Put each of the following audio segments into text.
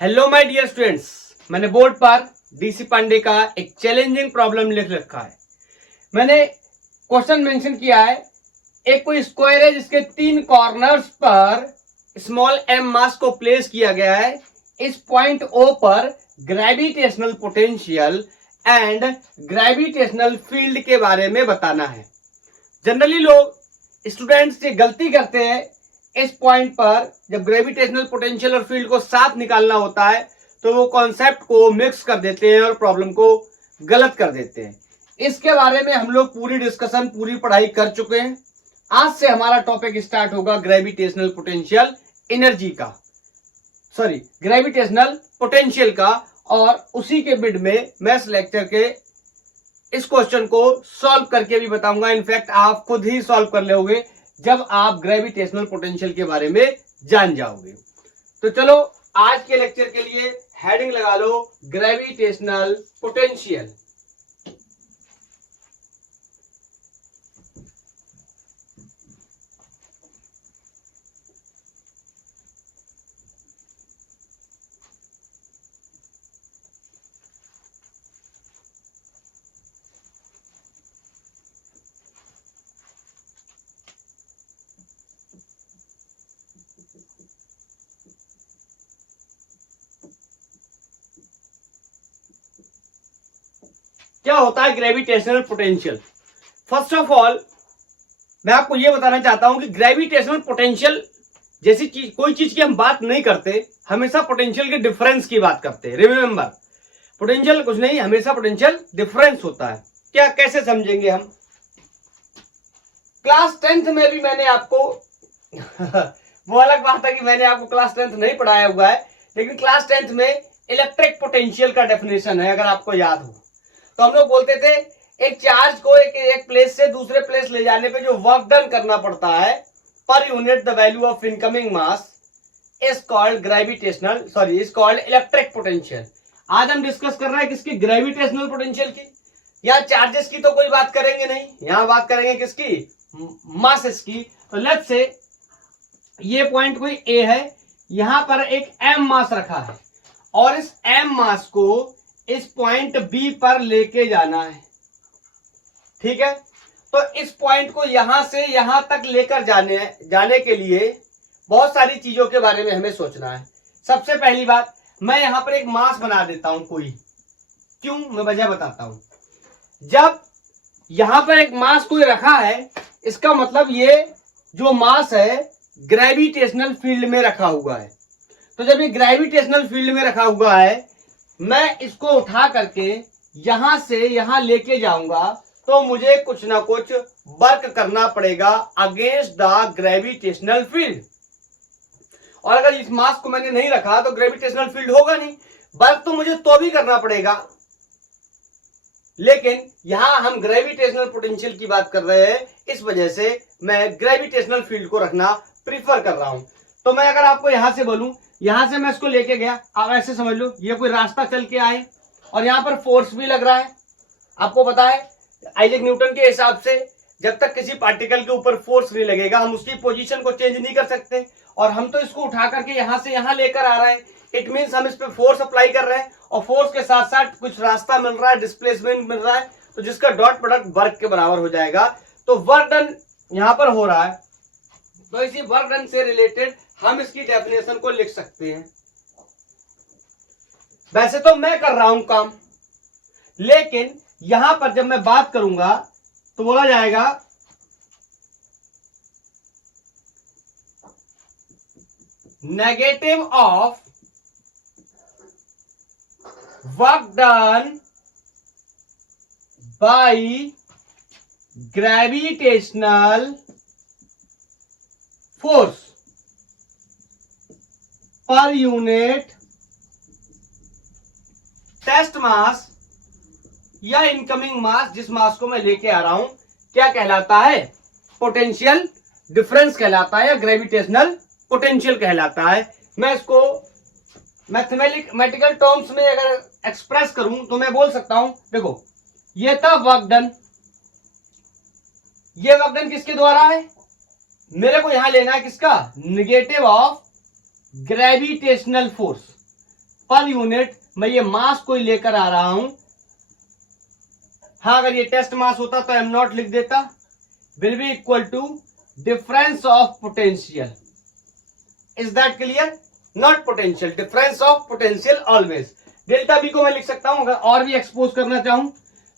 Hello my dear students, मैंने board पर DC Pandey का एक चैलेंजिंग प्रॉब्लम लिख रखा है। मैंने क्वेश्चन मेंशन किया है, एक कोई स्क्वायर है जिसके 3 कॉर्नर्स पर स्मॉल एम मास को प्लेस किया गया है। इस पॉइंट ओ पर gravitational potential and gravitational field के बारे में बताना है। जनरली लोग स्टूडेंट्स ये गलती करते हैं, इस पॉइंट पर जब ग्रेविटेशनल पोटेंशियल और फील्ड को साथ निकालना होता है तो वो कॉन्सेप्ट को मिक्स कर देते हैं और प्रॉब्लम को गलत कर देते हैं। इसके बारे में हम लोग पूरी डिस्कशन, पूरी पढ़ाई कर चुके हैं। आज से हमारा टॉपिक स्टार्ट होगा ग्रेविटेशनल पोटेंशियल एनर्जी का, सॉरी ग्रेविटेशनल पोटेंशियल का, और उसी के मिड में मैथ्स लेक्चर के इस क्वेश्चन को सॉल्व करके भी बताऊंगा। इनफैक्ट आप खुद ही सॉल्व कर लोगे जब आप ग्रेविटेशनल पोटेंशियल के बारे में जान जाओगे। तो चलो आज के लेक्चर के लिए हेडिंग लगा लो ग्रेविटेशनल पोटेंशियल। क्या होता है gravitational potential? First of all मैं आपको यह बताना चाहता हूं कि ग्रेविटेशनल पोटेंशियल जैसी चीज, कोई चीज की हम बात नहीं करते, हमेशा पोटेंशियल के डिफरेंस की बात करते हैं। रिमेंबर, पोटेंशियल कुछ नहीं, हमेशा पोटेंशियल डिफरेंस होता है। क्या, कैसे समझेंगे हम? क्लास 10th में भी मैंने आपको वो अलग बात है कि मैंने आपको क्लास 10th नहीं पढ़ाया हुआ है, लेकिन क्लास 10th में इलेक्ट्रिक पोटेंशियल का डेफिनेशन है, अगर आपको याद हो तो हम लोग बोलते थे एक चार्ज को एक प्लेस से दूसरे प्लेस ले जाने पे जो वर्क डन करना पड़ता है per unit the value of incoming mass is called gravitational, sorry is called electric potential. आज हम डिस्कस कर रहे हैं किसकी? ग्रेविटेशनल पोटेंशियल की। या चार्जेस की तो कोई बात करेंगे नहीं, यहां बात करेंगे किसकी? मासेस की। तो लेट्स से ये पॉइंट कोई ए है, यहां पर एक एम मास रखा है और इस एम मास को इस पॉइंट बी पर लेके जाना है। ठीक है, तो इस पॉइंट को यहां से यहां तक लेकर जाने के लिए बहुत सारी चीजों के बारे में हमें सोचना है। सबसे पहली बात, मैं यहां पर एक मास बना देता हूं कोई। क्यों? मैं वजह बताता हूं। जब यहां पर एक मास कोई रखा है, इसका मतलब ये जो मास है ग्रेविटेशनल फील्ड में रखा हुआ है। तो जब ये ग्रेविटेशनल फील्ड में रखा हुआ है, मैं इसको उठा करके यहां से यहां लेके जाऊंगा तो मुझे कुछ ना कुछ वर्क करना पड़ेगा अगेंस्ट द ग्रेविटेशनल फील्ड। और अगर इस मास को मैंने नहीं रखा तो ग्रेविटेशनल फील्ड होगा नहीं, वर्क तो मुझे तो भी करना पड़ेगा। लेकिन यहां हम ग्रेविटेशनल पोटेंशियल की बात कर रहे हैं, इस वजह से मैं ग्रेविटेशनल फील्ड को रखना प्रीफर कर रहा हूं। तो मैं अगर आपको यहां से बोलूं, यहां से मैं इसको लेके गया, आप ऐसे समझ लो ये कोई रास्ता चल के आए और यहां पर फोर्स भी लग रहा है। आपको पता है आइजैक न्यूटन के हिसाब से जब तक किसी पार्टिकल के ऊपर फोर्स नहीं लगेगा हम उसकी पोजीशन को चेंज नहीं कर सकते। और हम तो इसको उठा करके यहां से यहां लेकर आ रहे हैं, इट मीन्स हम इस पे फोर्स अप्लाई कर रहे हैं और फोर्स के साथ साथ कुछ रास्ता मिल रहा है, डिस्प्लेसमेंट मिल रहा है, तो जिसका डॉट प्रोडक्ट वर्क के बराबर हो जाएगा। तो वर्क डन यहां पर हो रहा है, तो इसी वर्क डन से रिलेटेड हम इसकी डेफिनेशन को लिख सकते हैं। वैसे तो मैं कर रहा हूं काम, लेकिन यहां पर जब मैं बात करूंगा तो बोला जाएगा negative of work done by gravitational force पर यूनिट टेस्ट मास या इनकमिंग मास, जिस मास को मैं लेके आ रहा हूं, क्या कहलाता है? पोटेंशियल डिफरेंस कहलाता है या ग्रेविटेशनल पोटेंशियल कहलाता है। मैं इसको मैथमेटिकल टर्म्स में अगर एक्सप्रेस करूं तो मैं बोल सकता हूं, देखो ये था वर्क डन, ये वर्क डन किसके द्वारा है? मेरे को यहां लेना है किसका? Negative of gravitational force. Per unit मैं ये मास को ही लेकर आ रहा हूं। हाँ, अगर ये टेस्ट मास होता तो एम नॉट लिख देता, will be equal to difference of potential. Is that clear? Not potential, difference of potential always. Delta B को मैं लिख सकता हूं, अगर और भी एक्सपोज करना चाहूं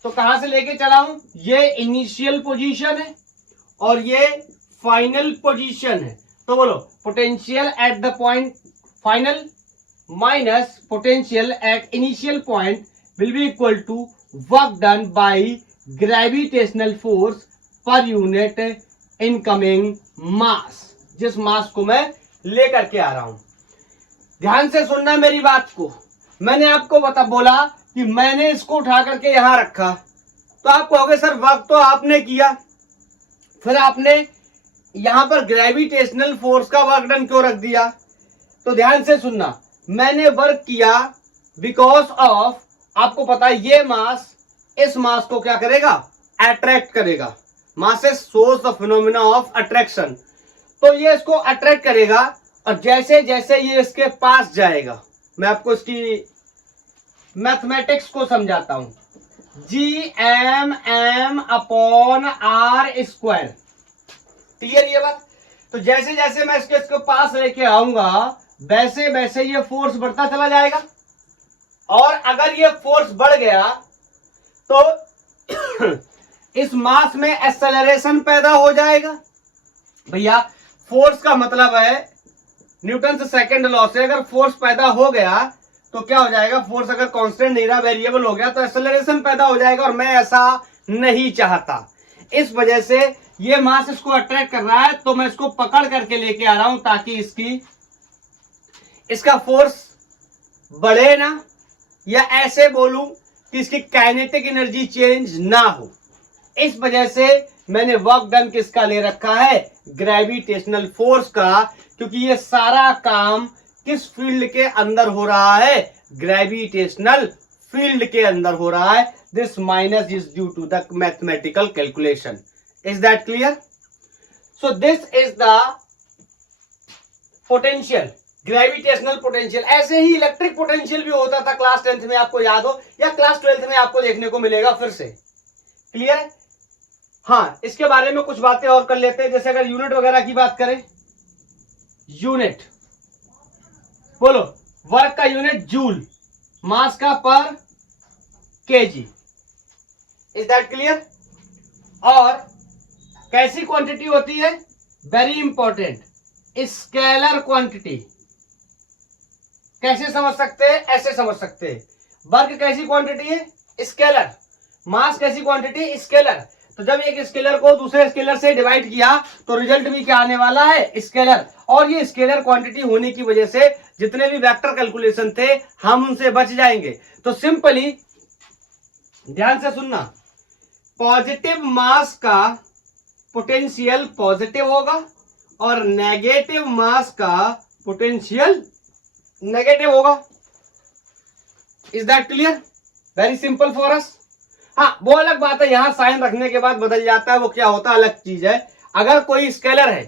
तो कहां से लेके चला हूं, ये इनिशियल पोजीशन है और ये फाइनल पोजीशन है। तो बोलो potential at the point final minus potential at initial point will be equal to work done by gravitational force पर यूनिट इनकमिंग मास, जिस मास को मैं लेकर के आ रहा हूं। ध्यान से सुनना मेरी बात को। मैंने आपको बोला कि मैंने इसको उठा करके यहां रखा, तो आप कहोगे सर वर्क तो आपने किया, फिर आपने यहां पर ग्रेविटेशनल फोर्स का वर्क डन क्यों रख दिया? तो ध्यान से सुनना, मैंने वर्क किया बिकॉज ऑफ, आपको पता है ये मास इस मास को क्या करेगा, अट्रैक्ट करेगा। Masses shows the phenomena of attraction, तो ये इसको अट्रैक्ट करेगा और जैसे जैसे ये इसके पास जाएगा, मैं आपको इसकी मैथमेटिक्स को समझाता हूं, GM upon R square. Clear ये बात? तो जैसे जैसे मैं इसके पास लेके आऊंगा वैसे वैसे ये फोर्स बढ़ता चला जाएगा, और अगर ये फोर्स बढ़ गया तो इस मास में एक्सेलरेशन पैदा हो जाएगा। भैया फोर्स का मतलब है न्यूटन से सेकंड लॉ से, अगर फोर्स पैदा हो गया तो क्या हो जाएगा, फोर्स अगर कांस्टेंट नहीं रहा, वेरिएबल हो गया तो एक्सेलरेशन पैदा हो जाएगा, और मैं ऐसा नहीं चाहता। इस वजह से ये मास इसको अट्रैक्ट कर रहा है, तो मैं इसको पकड़ करके लेके आ रहा हूं ताकि इसका फोर्स बढ़े ना, या ऐसे बोलूं कि इसकी काइनेटिक एनर्जी चेंज ना हो। इस वजह से मैंने वर्क डन किसका ले रखा है, ग्रेविटेशनल फोर्स का, क्योंकि ये सारा काम किस फील्ड के अंदर हो रहा है, ग्रेविटेशनल फील्ड के अंदर हो रहा है। This minus is due to the mathematical calculation. Is that clear? So this is the potential, gravitational potential. ऐसे ही इलेक्ट्रिक पोटेंशियल भी होता था क्लास 10th में, आपको याद हो, या क्लास 12th में आपको देखने को मिलेगा फिर से। क्लियर है? हाँ, इसके बारे में कुछ बातें और कर लेते हैं। जैसे अगर यूनिट वगैरह की बात करें, यूनिट बोलो, वर्क का यूनिट जूल, मास का पर केजी। Is that clear? और कैसी क्वांटिटी होती है, वेरी इंपॉर्टेंट, स्केलर क्वांटिटी। कैसे समझ सकते हैं, ऐसे समझ सकते हैं। वर्क कैसी क्वांटिटी है, स्केलर। मास कैसी क्वांटिटी, स्केलर। तो जब एक स्केलर को दूसरे स्केलर से डिवाइड किया तो रिजल्ट भी क्या आने वाला है, स्केलर। और ये स्केलर क्वांटिटी होने की वजह से जितने भी वेक्टर कैलकुलेशन थे हम उनसे बच जाएंगे। तो सिंपली ध्यान से सुनना, पॉजिटिव मास का पोटेंशियल पॉजिटिव होगा और नेगेटिव मास का पोटेंशियल नेगेटिव होगा। Is that clear? Very simple for us. हाँ, वो अलग बात है, यहां साइन रखने के बाद बदल जाता है, वो क्या होता है अलग चीज है। अगर कोई स्केलर है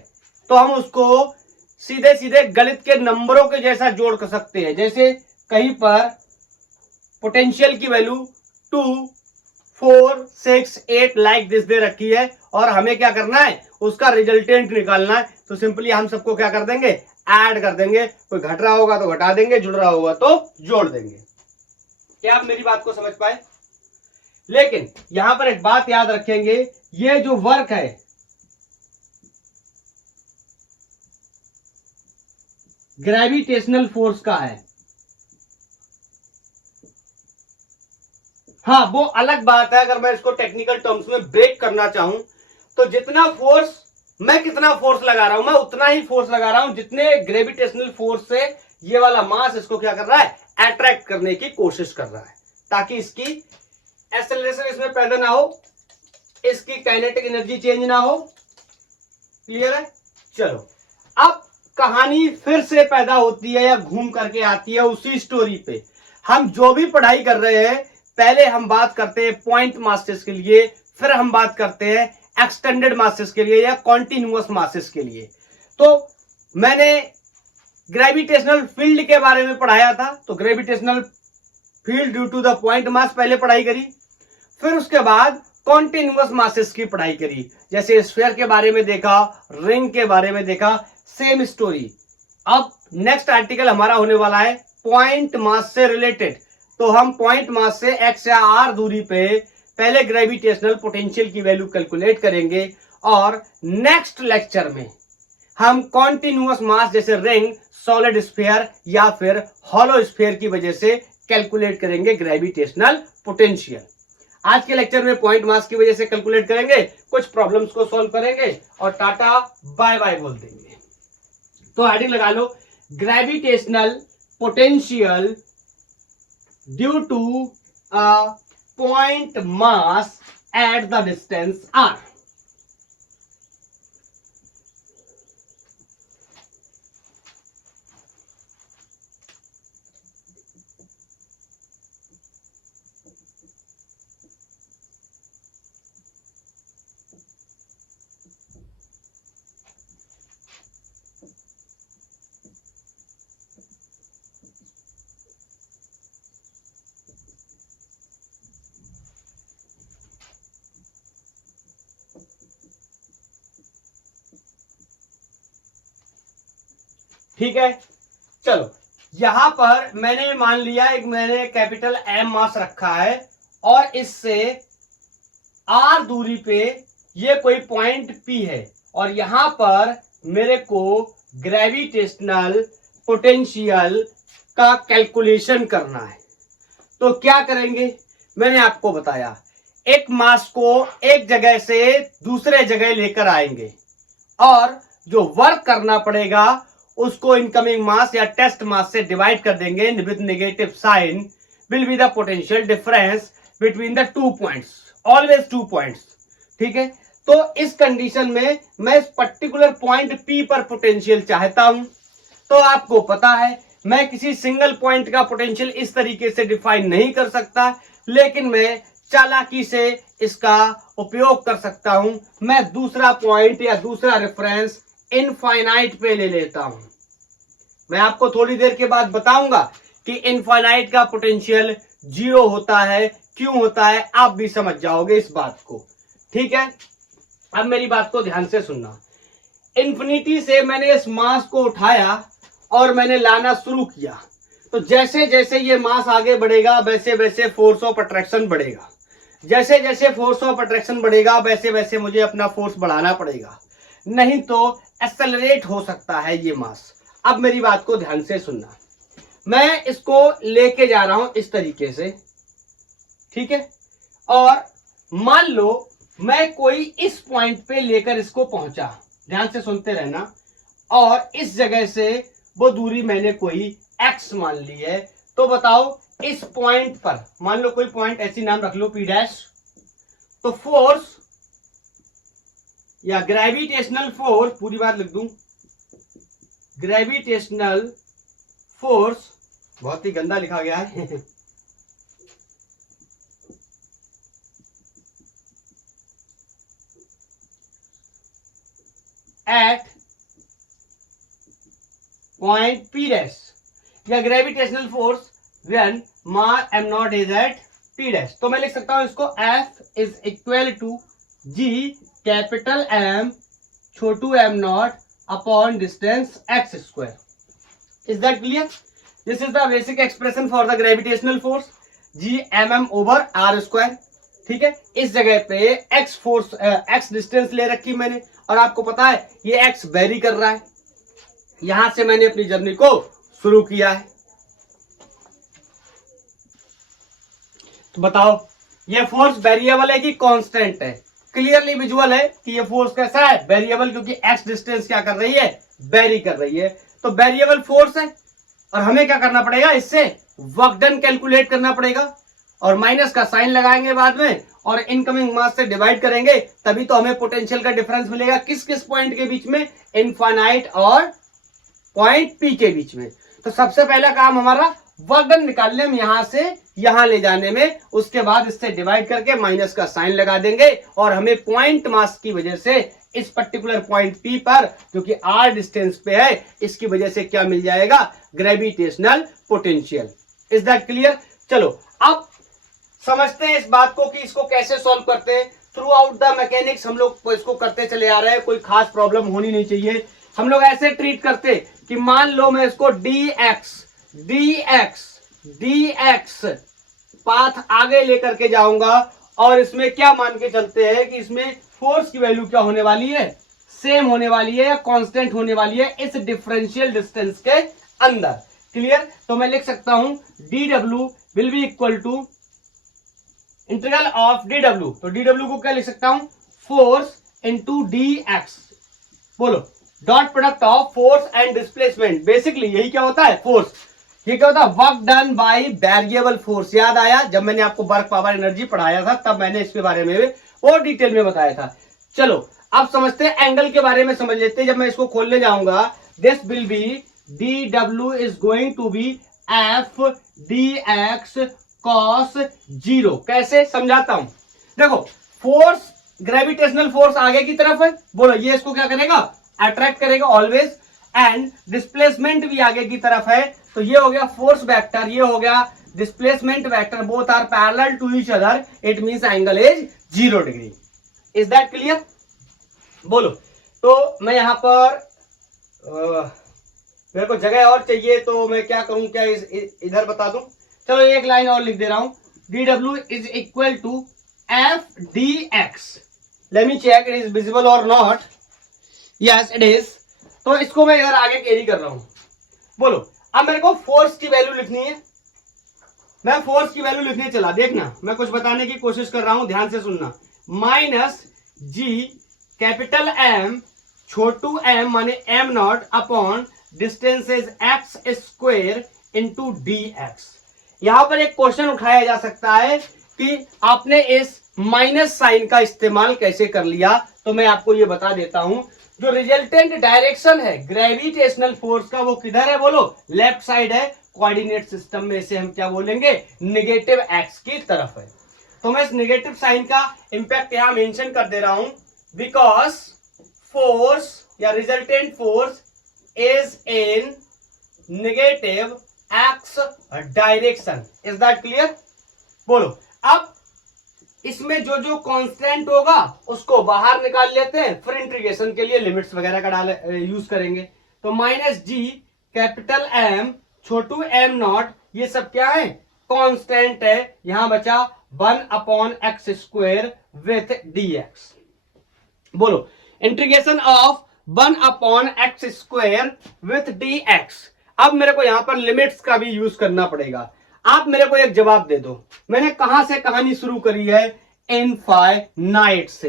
तो हम उसको सीधे सीधे गणित के नंबरों के जैसा जोड़ कर सकते हैं। जैसे कहीं पर पोटेंशियल की वैल्यू 2, 4, 6, 8 लाइक दिस दे रखी है, और हमें क्या करना है, उसका रिजल्टेंट निकालना है। तो सिंपली हम सबको क्या कर देंगे, ऐड कर देंगे। कोई घट रहा होगा तो घटा देंगे, जुड़ रहा होगा तो जोड़ देंगे। क्या आप मेरी बात को समझ पाए? लेकिन यहां पर एक बात याद रखेंगे, ये जो वर्क है ग्रेविटेशनल फोर्स का है। हाँ, वो अलग बात है। अगर मैं इसको टेक्निकल टर्म्स में ब्रेक करना चाहूं तो जितना फोर्स, मैं कितना फोर्स लगा रहा हूं, मैं उतना ही फोर्स लगा रहा हूं जितने ग्रेविटेशनल फोर्स से ये वाला मास इसको क्या कर रहा है, अट्रैक्ट करने की कोशिश कर रहा है, ताकि इसकी एक्सेलरेशन इसमें पैदा ना हो, इसकी काइनेटिक एनर्जी चेंज ना हो। क्लियर है? चलो, अब कहानी फिर से पैदा होती है या घूम करके आती है उसी स्टोरी पे। हम जो भी पढ़ाई कर रहे हैं, पहले हम बात करते हैं पॉइंट मासेस के लिए, फिर हम बात करते हैं एक्सटेंडेड मासेस के लिए या कॉन्टिन्यूअस मासेस के लिए। तो मैंने ग्रेविटेशनल फील्ड के बारे में पढ़ाया था, तो gravitational field due to the point mass पहले पढ़ाई करी। फिर उसके बाद कॉन्टिन्यूअस मासेस की पढ़ाई करी, जैसे स्फीयर के बारे में देखा, रिंग के बारे में देखा, सेम स्टोरी। अब नेक्स्ट आर्टिकल हमारा होने वाला है पॉइंट मास से रिलेटेड। तो हम पॉइंट मास से x या r दूरी पे पहले ग्रेविटेशनल पोटेंशियल की वैल्यू कैलकुलेट करेंगे, और नेक्स्ट लेक्चर में हम कॉन्टिन्यूअस मास जैसे रिंग, सॉलिड स्फीयर या फिर हॉलो स्फीयर की वजह से कैलकुलेट करेंगे ग्रेविटेशनल पोटेंशियल। आज के लेक्चर में पॉइंट मास की वजह से कैलकुलेट करेंगे, कुछ प्रॉब्लम्स को सॉल्व करेंगे और टाटा बाय बाय बोल देंगे। तो हेडिंग लगा लो, gravitational potential due to a point mass at the distance r। ठीक है, चलो यहां पर मैंने मान लिया मैंने कैपिटल M मास रखा है, और इससे r दूरी पे ये कोई पॉइंट P है, और यहां पर मेरे को ग्रेविटेशनल पोटेंशियल का कैलकुलेशन करना है। तो क्या करेंगे, मैंने आपको बताया एक मास को एक जगह से दूसरे जगह लेकर आएंगे, और जो वर्क करना पड़ेगा उसको इनकमिंग मास या टेस्ट मास से डिवाइड कर देंगे with negative sign, will be the potential difference between the 2 points, always 2 points. ठीक है, तो इस कंडीशन में मैं इस पर्टिकुलर पॉइंट P पर पोटेंशियल चाहता हूं। तो आपको पता है मैं किसी सिंगल पॉइंट का पोटेंशियल इस तरीके से डिफाइन नहीं कर सकता, लेकिन मैं चालाकी से इसका उपयोग कर सकता हूं। मैं दूसरा पॉइंट या दूसरा रेफरेंस इनफाइनाइट पे ले लेता हूं। मैं आपको थोड़ी देर के बाद बताऊंगा कि इनफाइनाइट का पोटेंशियल 0 होता है, क्यों होता है, आप भी समझ जाओगे इस बात को। ठीक है, अब मेरी बात को ध्यान से सुनना। इन्फिनिटी से मैंने इस मास को उठाया और मैंने लाना शुरू किया, तो जैसे जैसे ये मास आगे बढ़ेगा वैसे वैसे फोर्स ऑफ अट्रैक्शन बढ़ेगा। जैसे जैसे फोर्स ऑफ अट्रैक्शन बढ़ेगा वैसे वैसे मुझे अपना फोर्स बढ़ाना पड़ेगा, नहीं तो एक्सेलरेट हो सकता है ये मास। अब मेरी बात को ध्यान से सुनना, मैं इसको लेके जा रहा हूं इस तरीके से, ठीक है, और मान लो मैं कोई इस पॉइंट पे लेकर इसको पहुंचा, ध्यान से सुनते रहना, और इस जगह से वो दूरी मैंने कोई x मान ली है। तो बताओ इस पॉइंट पर मान लो कोई पॉइंट ऐसी नाम रख लो P डैश, तो फोर्स या ग्रेविटेशनल फोर्स, पूरी बात लिख दूं, ग्रेविटेशनल फोर्स, बहुत ही गंदा लिखा गया है एट पॉइंट P डैश, या gravitational force when mass m naught is at P dash. तो मैं लिख सकता हूं इसको F is equal to G capital M छोटू m naught upon distance x square. Is that clear? This is the basic expression for the gravitational force, G mm over r square. ठीक है, इस जगह पे x फोर्स x डिस्टेंस ले रखी मैंने, और आपको पता है ये x वेरी कर रहा है, यहां से मैंने अपनी जर्नी को शुरू किया है। तो बताओ ये फोर्स वेरिएबल है कि कांस्टेंट है? क्लियरली विजुअल है कि ये फोर्स कैसा है, वेरिएबल, क्योंकि x डिस्टेंस क्या कर रही है, वेरी कर रही है। तो वेरिएबल फोर्स है, और हमें क्या करना पड़ेगा, इससे वर्क डन कैलकुलेट करना पड़ेगा, और माइनस का साइन लगाएंगे बाद में, और इनकमिंग मास से डिवाइड करेंगे, तभी तो हमें पोटेंशियल का डिफरेंस मिलेगा। किस किस पॉइंट के बीच में, इनफाइनाइट और पॉइंट P के बीच में। तो सबसे पहला काम हमारा वर्क डन निकालने में, यहां से यहां ले जाने में, उसके बाद इससे डिवाइड करके माइनस का साइन लगा देंगे, और हमें पॉइंट मास की वजह से इस पर्टिकुलर पॉइंट P पर जो कि r डिस्टेंस पे है, इसकी वजह से क्या मिल जाएगा, gravitational potential. Is that clear? चलो अब समझते हैं इस बात को कि इसको कैसे सॉल्व करते हैं। थ्रू आउट द मैकेनिक्स हम लोग इसको करते चले आ रहे हैं, कोई खास प्रॉब्लम होनी नहीं चाहिए। हम लोग ऐसे ट्रीट करते कि मान लो मैं इसको dx पाथ आगे लेकर के जाऊंगा और इसमें क्या मान के चलते हैं कि इसमें फोर्स की वैल्यू क्या होने वाली है, सेम होने वाली है या कांस्टेंट होने वाली है इस डिफरेंशियल डिस्टेंस के अंदर। क्लियर? तो मैं लिख सकता हूं dw will be equal to integral of dw। तो dw को क्या लिख सकता हूं, फोर्स इंटू dx। बोलो, dot product of force and displacement. Basically यही क्या होता है, फोर्स। ये क्या होता है, work done by variable force. याद आया जब मैंने आपको वर्क पावर एनर्जी पढ़ाया था, तब मैंने इसके बारे में और डिटेल में बताया था। चलो अब समझते हैं एंगल के बारे में, समझ लेते हैं। जब मैं इसको खोलने जाऊंगा, this will be dw is going to be f dx cos 0। कैसे समझाता हूं, देखो फोर्स, ग्रेविटेशनल फोर्स आगे की तरफ है। बोलो, ये इसको क्या करेगा, अट्रैक्ट करेगा ऑलवेज, एंड डिस्प्लेसमेंट भी आगे की तरफ है। तो ये हो गया फोर्स वेक्टर, ये हो गया displacement vector, both are parallel to each other, it means angle is 0 degree. Is that clear? बोलो, तो मैं यहां पर मेरे को जगह और चाहिए, तो मैं क्या करूं, क्या इधर बता दूं। चलो एक लाइन और लिख दे रहा हूं, dw is equal to f dx। Let me check it is visible और नॉट। Yes it is. तो इसको मैं इधर आगे कैरी कर रहा हूं। बोलो, अब मेरे को फोर्स की वैल्यू लिखनी है। मैं फोर्स की वैल्यू लिखने चला, देखना मैं कुछ बताने की कोशिश कर रहा हूं, ध्यान से सुनना। माइनस जी कैपिटल M छोटू m माने m naught upon distance is x square into dx। यहां पर एक क्वेश्चन उठाया जा सकता है कि आपने इस माइनस साइन का इस्तेमाल कैसे कर लिया। तो मैं आपको ये बता देता हूं, जो रिजल्टेंट डायरेक्शन है ग्रेविटेशनल फोर्स का, वो किधर है, बोलो लेफ्ट साइड है। कोऑर्डिनेट सिस्टम में इसे हम क्या बोलेंगे, नेगेटिव एक्स की तरफ है। तो मैं इस नेगेटिव साइन का इंपैक्ट यहां मेंशन कर दे रहा हूं, बिकॉज फोर्स या resultant force is in negative x direction. Is that clear? बोलो, अब इसमें जो जो कांस्टेंट होगा उसको बाहर निकाल लेते हैं, फिर इंटीग्रेशन के लिए लिमिट्स वगैरह का यूज करेंगे। तो माइनस जी कैपिटल M छोटू m नॉट, ये सब क्या है, कांस्टेंट है। यहां बचा 1 upon x square with dx। बोलो, integration of 1 upon x square with dx। अब मेरे को यहां पर लिमिट्स का भी यूज करना पड़ेगा। आप मेरे को एक जवाब दे दो, मैंने कहां से कहानी शुरू करी है, इनफाइनाइट से।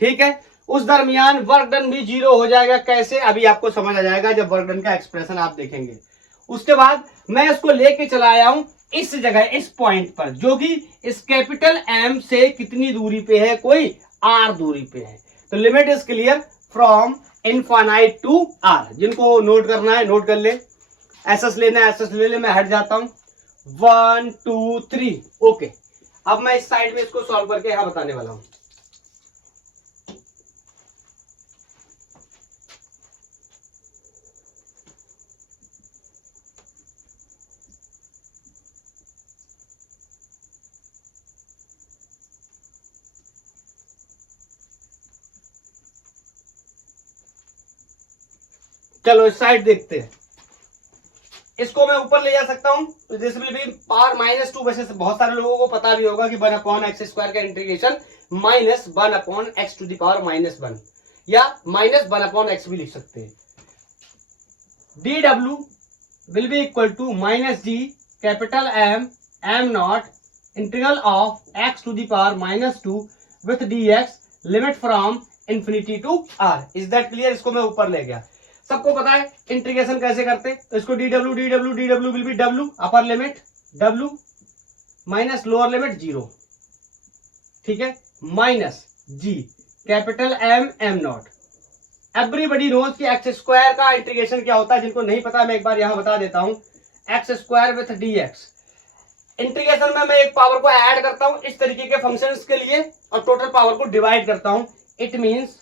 ठीक है, उस दरमियान वर्क डन भी 0 हो जाएगा। कैसे, अभी आपको समझ आ जाएगा जब वर्क डन का एक्सप्रेशन आप देखेंगे। उसके बाद मैं इसको लेके चला आया हूं इस जगह, इस पॉइंट पर, जो कि इस कैपिटल M से कितनी दूरी पे है, कोई R दूरी पे है। तो limit is clear from infinite to R। जिनको नोट करना है नोट कर ले, एसएस लेना है एसएस ले ले, मैं हट जाता हूं। 1 2 3 ओके। अब मैं इस साइड में इसको सॉल्व करके यहां बताने वाला हूं। चलो इस साइड देखते हैं, इसको मैं ऊपर ले जा सकता हूं। तो दिस विल बी पावर -2। वैसे बहुत सारे लोगों को पता भी होगा कि 1 अपॉन एक्स स्क्वायर का integration minus 1 upon x to the power -1 या -1 अपॉन एक्स भी लिख सकते हैं। dw will be equal to minus G capital M naught integral of x to the power -2 with dx limit from infinity to r। Is that clear? इसको मैं ऊपर ले गया। सबको पता है इंटीग्रेशन कैसे करते, तो इसको dw will be w upper limit w minus lower limit 0। ठीक है, minus G capital M naught. Everybody knows कि एक्स स्क्वायर का इंटीग्रेशन क्या होता है। जिनको नहीं पता मैं एक बार यहां बता देता हूं, x square with dx। Integration में मैं एक पावर को ऐड करता हूं इस तरीके के फंक्शंस के लिए और टोटल पावर को डिवाइड करता हूं। It means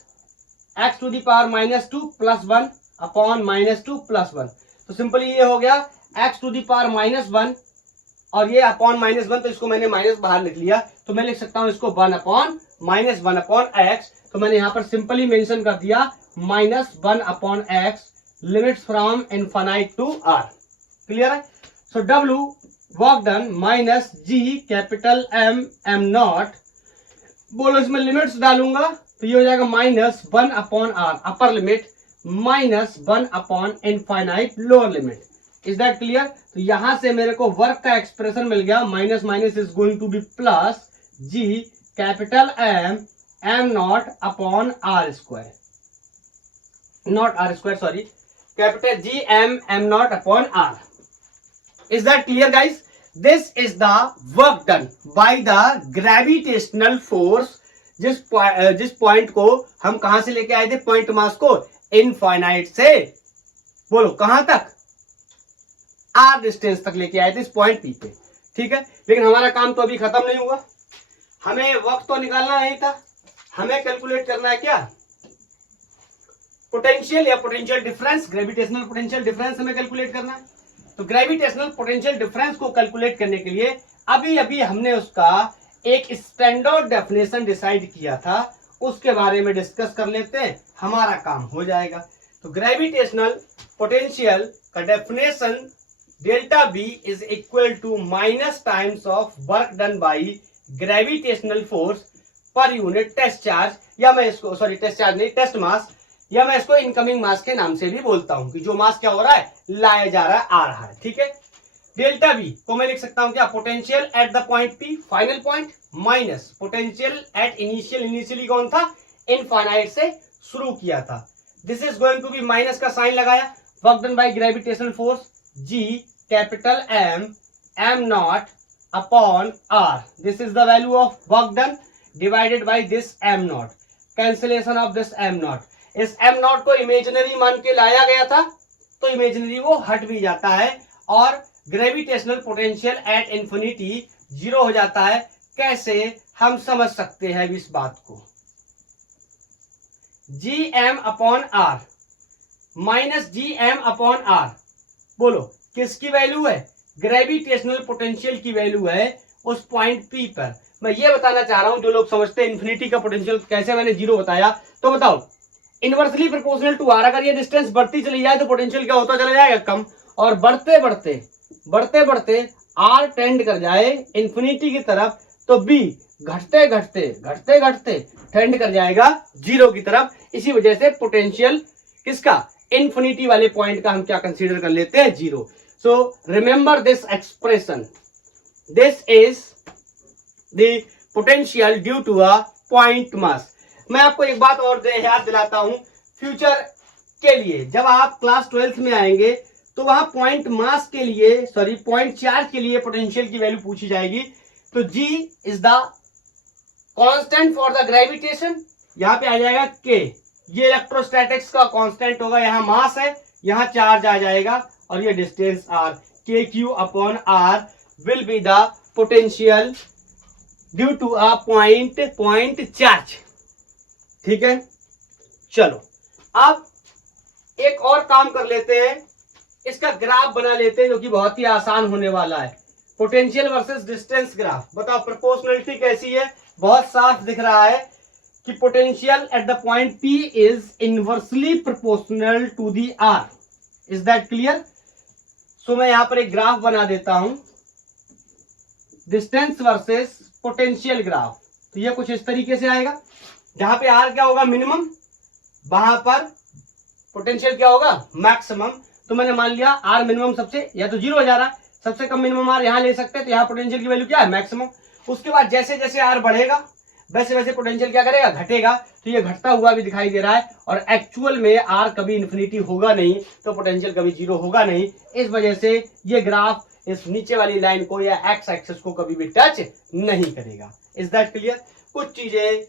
x to the power -2 + 1 upon -2 + 1। तो सिंपली ये हो गया x टू दी पावर -1 और ये अपॉन -1, तो इसको मैंने माइनस बाहर लिख लिया, तो मैं लिख सकता हूं इसको 1 अपॉन -1/x। तो मैंने यहां पर सिंपली मेंशन कर दिया -1/x limits from infinite to r। Clear है? So w work done minus g capital M not, बोलो इसमें लिमिट्स डालूंगा तो ये हो जाएगा -1/r upper limit -infinite lower limit. Is that clear? तो यहां से मेरे को वर्क का एक्सप्रेशन मिल गया, minus minus is going to be plus g capital M naught upon r square, not r square sorry, capital G M naught upon r। Is that clear guys? This is the work done by the gravitational force, जिस point को हम कहां से लेके आए थे, point mass को infinite से, बोलो कहां तक, r डिस्टेंस तक लेके आए थे इस पॉइंट P पे। ठीक है, लेकिन हमारा काम तो अभी खत्म नहीं हुआ, हमें वक्त तो निकालना नहीं था, हमें कैलकुलेट करना है क्या, पोटेंशियल या potential difference, gravitational potential difference हमें कैलकुलेट करना है। तो ग्रेविटेशनल पोटेंशियल डिफरेंस को कैलकुलेट करने के लिए अभी अभी हमने उसका एक स्टैंडर्ड डेफिनेशन डिसाइड किया था, उसके बारे में डिस्कस कर लेते हैं, हमारा काम हो जाएगा। तो ग्रेविटेशनल पोटेंशियल का definition delta B is equal to minus times of work done by gravitational force पर यूनिट टेस्ट चार्ज, या मैं इसको सॉरी टेस्ट चार्ज नहीं, टेस्ट मास, या मैं इसको इनकमिंग मास के नाम से भी बोलता हूं कि जो मास क्या हो रहा है, लाया जा रहा है, आ रहा है। ठीक है, डेल्टा बी को मैं लिख सकता हूं क्या, potential at the point P final point minus potential at initial, initially कौन था, इनफाइनाइट से शुरू किया था। This is going to be minus का साइन लगाया, work done by gravitational force G capital M naught upon R, this is the value of work done divided by this M naught, cancellation of this M naught. इस M naught को imaginary मान के लाया गया था तो imaginary वो हट भी जाता है और ग्रेविटेशनल पोटेंशियल एट इंफिनिटी 0 हो जाता है। कैसे हम समझ सकते हैं इस बात को, Gm upon R minus Gm upon R, बोलो किसकी वैल्यू है, ग्रेविटेशनल पोटेंशियल की वैल्यू है उस पॉइंट P पर। मैं ये बताना चाह रहा हूं, जो लोग समझते हैं इन्फिनिटी का पोटेंशियल कैसे मैंने 0 बताया, तो बताओ इनवर्सली प्रोपोर्शनल टू R, अगर ये डिस्टेंस बढ़ती चली जाए तो पोटेंशियल क्या होता चला जाएगा, कम, और बढ़ते बढ़ते R टेंड कर जाए इन्फिनिटी की तरफ तो B घटते घटते टेंड कर जाएगा 0 की तरफ। इसी वजह से पोटेंशियल किसका, इन्फिनिटी वाले पॉइंट का हम क्या कंसीडर कर लेते हैं, 0। So remember this expression, this is the potential due to a point mass. मैं आपको एक बात और याद दिलाता हूं, फ्यूचर के लिए जब आप क्लास 12th में आएंगे तो वहां पॉइंट मास के लिए सॉरी पॉइंट चार्ज के लिए पोटेंशियल की वैल्यू पूछी जाएगी। तो G is the constant for the gravitation, यहां पे आ जाएगा K, ये इलेक्ट्रोस्टैटिक्स का कांस्टेंट होगा, यहां मास है, यहां चार्ज आ जाएगा, और ये distance R, KQ upon R will be the potential due to a point charge. ठीक है, चलो अब एक और काम कर लेते हैं, इसका ग्राफ बना लेते हैं जो कि बहुत ही आसान होने वाला है, पोटेंशियल वर्सेस डिस्टेंस ग्राफ। बताओ प्रोपोर्शनलिटी कैसी है, बहुत साफ दिख रहा है कि potential at the point P is inversely proportional to the R। Is that clear? So मैं यहां पर एक ग्राफ बना देता हूं, डिस्टेंस वर्सेस पोटेंशियल ग्राफ। तो ये कुछ इस तरीके से आएगा, जहां पे R क्या होगा, मिनिमम, वहां पर पोटेंशियल क्या होगा, मैक्सिमम। तो मैंने मान लिया R मिनिमम सबसे, या तो 0 हो जा रहा है, सबसे कम मिनिमम R यहां ले सकते हैं, तो यहां पोटेंशियल की वैल्यू क्या है, मैक्सिमम। उसके बाद जैसे जैसे R बढ़ेगा वैसे वैसे पोटेंशियल क्या करेगा, घटेगा। तो ये घटता हुआ भी दिखाई दे रहा है, और एक्चुअल में R कभी इन्फिनिटी होगा नहीं तो पोटेंशियल कभी 0 होगा नहीं। इस वजह से ये ग्राफ इस नीचे वाली लाइन को या एक्स एक्सिस को कभी भी टच नहीं करेगा। Is that clear? कुछ चीजें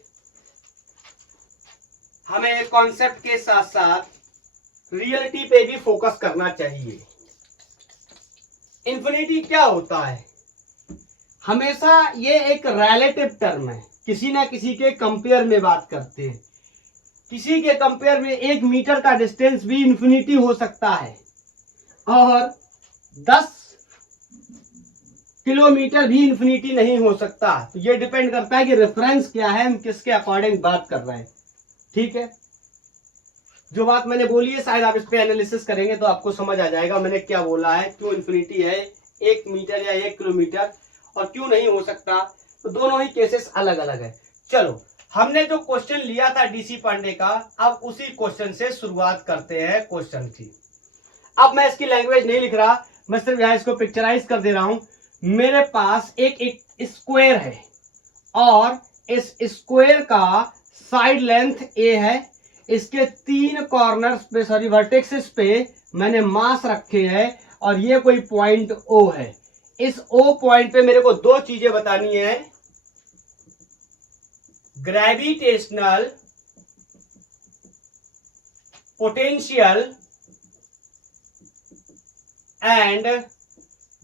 हमें कॉन्सेप्ट के साथ साथ रियलिटी पे भी फोकस करना चाहिए। इन्फिनिटी क्या होता है, हमेशा ये एक रिलेटिव टर्म है, किसी ना किसी के कंपेयर में बात करते हैं। किसी के कंपेयर में 1 मीटर का डिस्टेंस भी इंफिनिटी हो सकता है और 10 किलोमीटर भी इंफिनिटी नहीं हो सकता। तो ये डिपेंड करता है कि रेफरेंस क्या है, हम किसके अकॉर्डिंग बात कर रहे हैं। ठीक है, जो बात मैंने बोली है शायद आप इस पे एनालिसिस करेंगे तो आपको समझ आ जाएगा मैंने क्या बोला है, क्यों इंफिनिटी है 1 मीटर या 1 किलोमीटर और क्यों नहीं हो सकता। तो दोनों ही केसेस अलग अलग है। चलो, हमने जो क्वेश्चन लिया था डीसी पांडे का, अब उसी क्वेश्चन से शुरुआत करते हैं क्वेश्चन की। अब मैं इसकी लैंग्वेज नहीं लिख रहा, मैं सिर्फ यहां इसको पिक्चराइज कर दे रहा हूं। मेरे पास एक स्क्वायर है और इस स्क्वायर का साइड लेंथ ए है। इसके 3 कॉर्नर्स पे, सॉरी वर्टेक्सेस पे मैंने मास रखे हैं और ये कोई पॉइंट ओ है। इस ओ पॉइंट पे मेरे को 2 चीजें बतानी है, gravitational potential and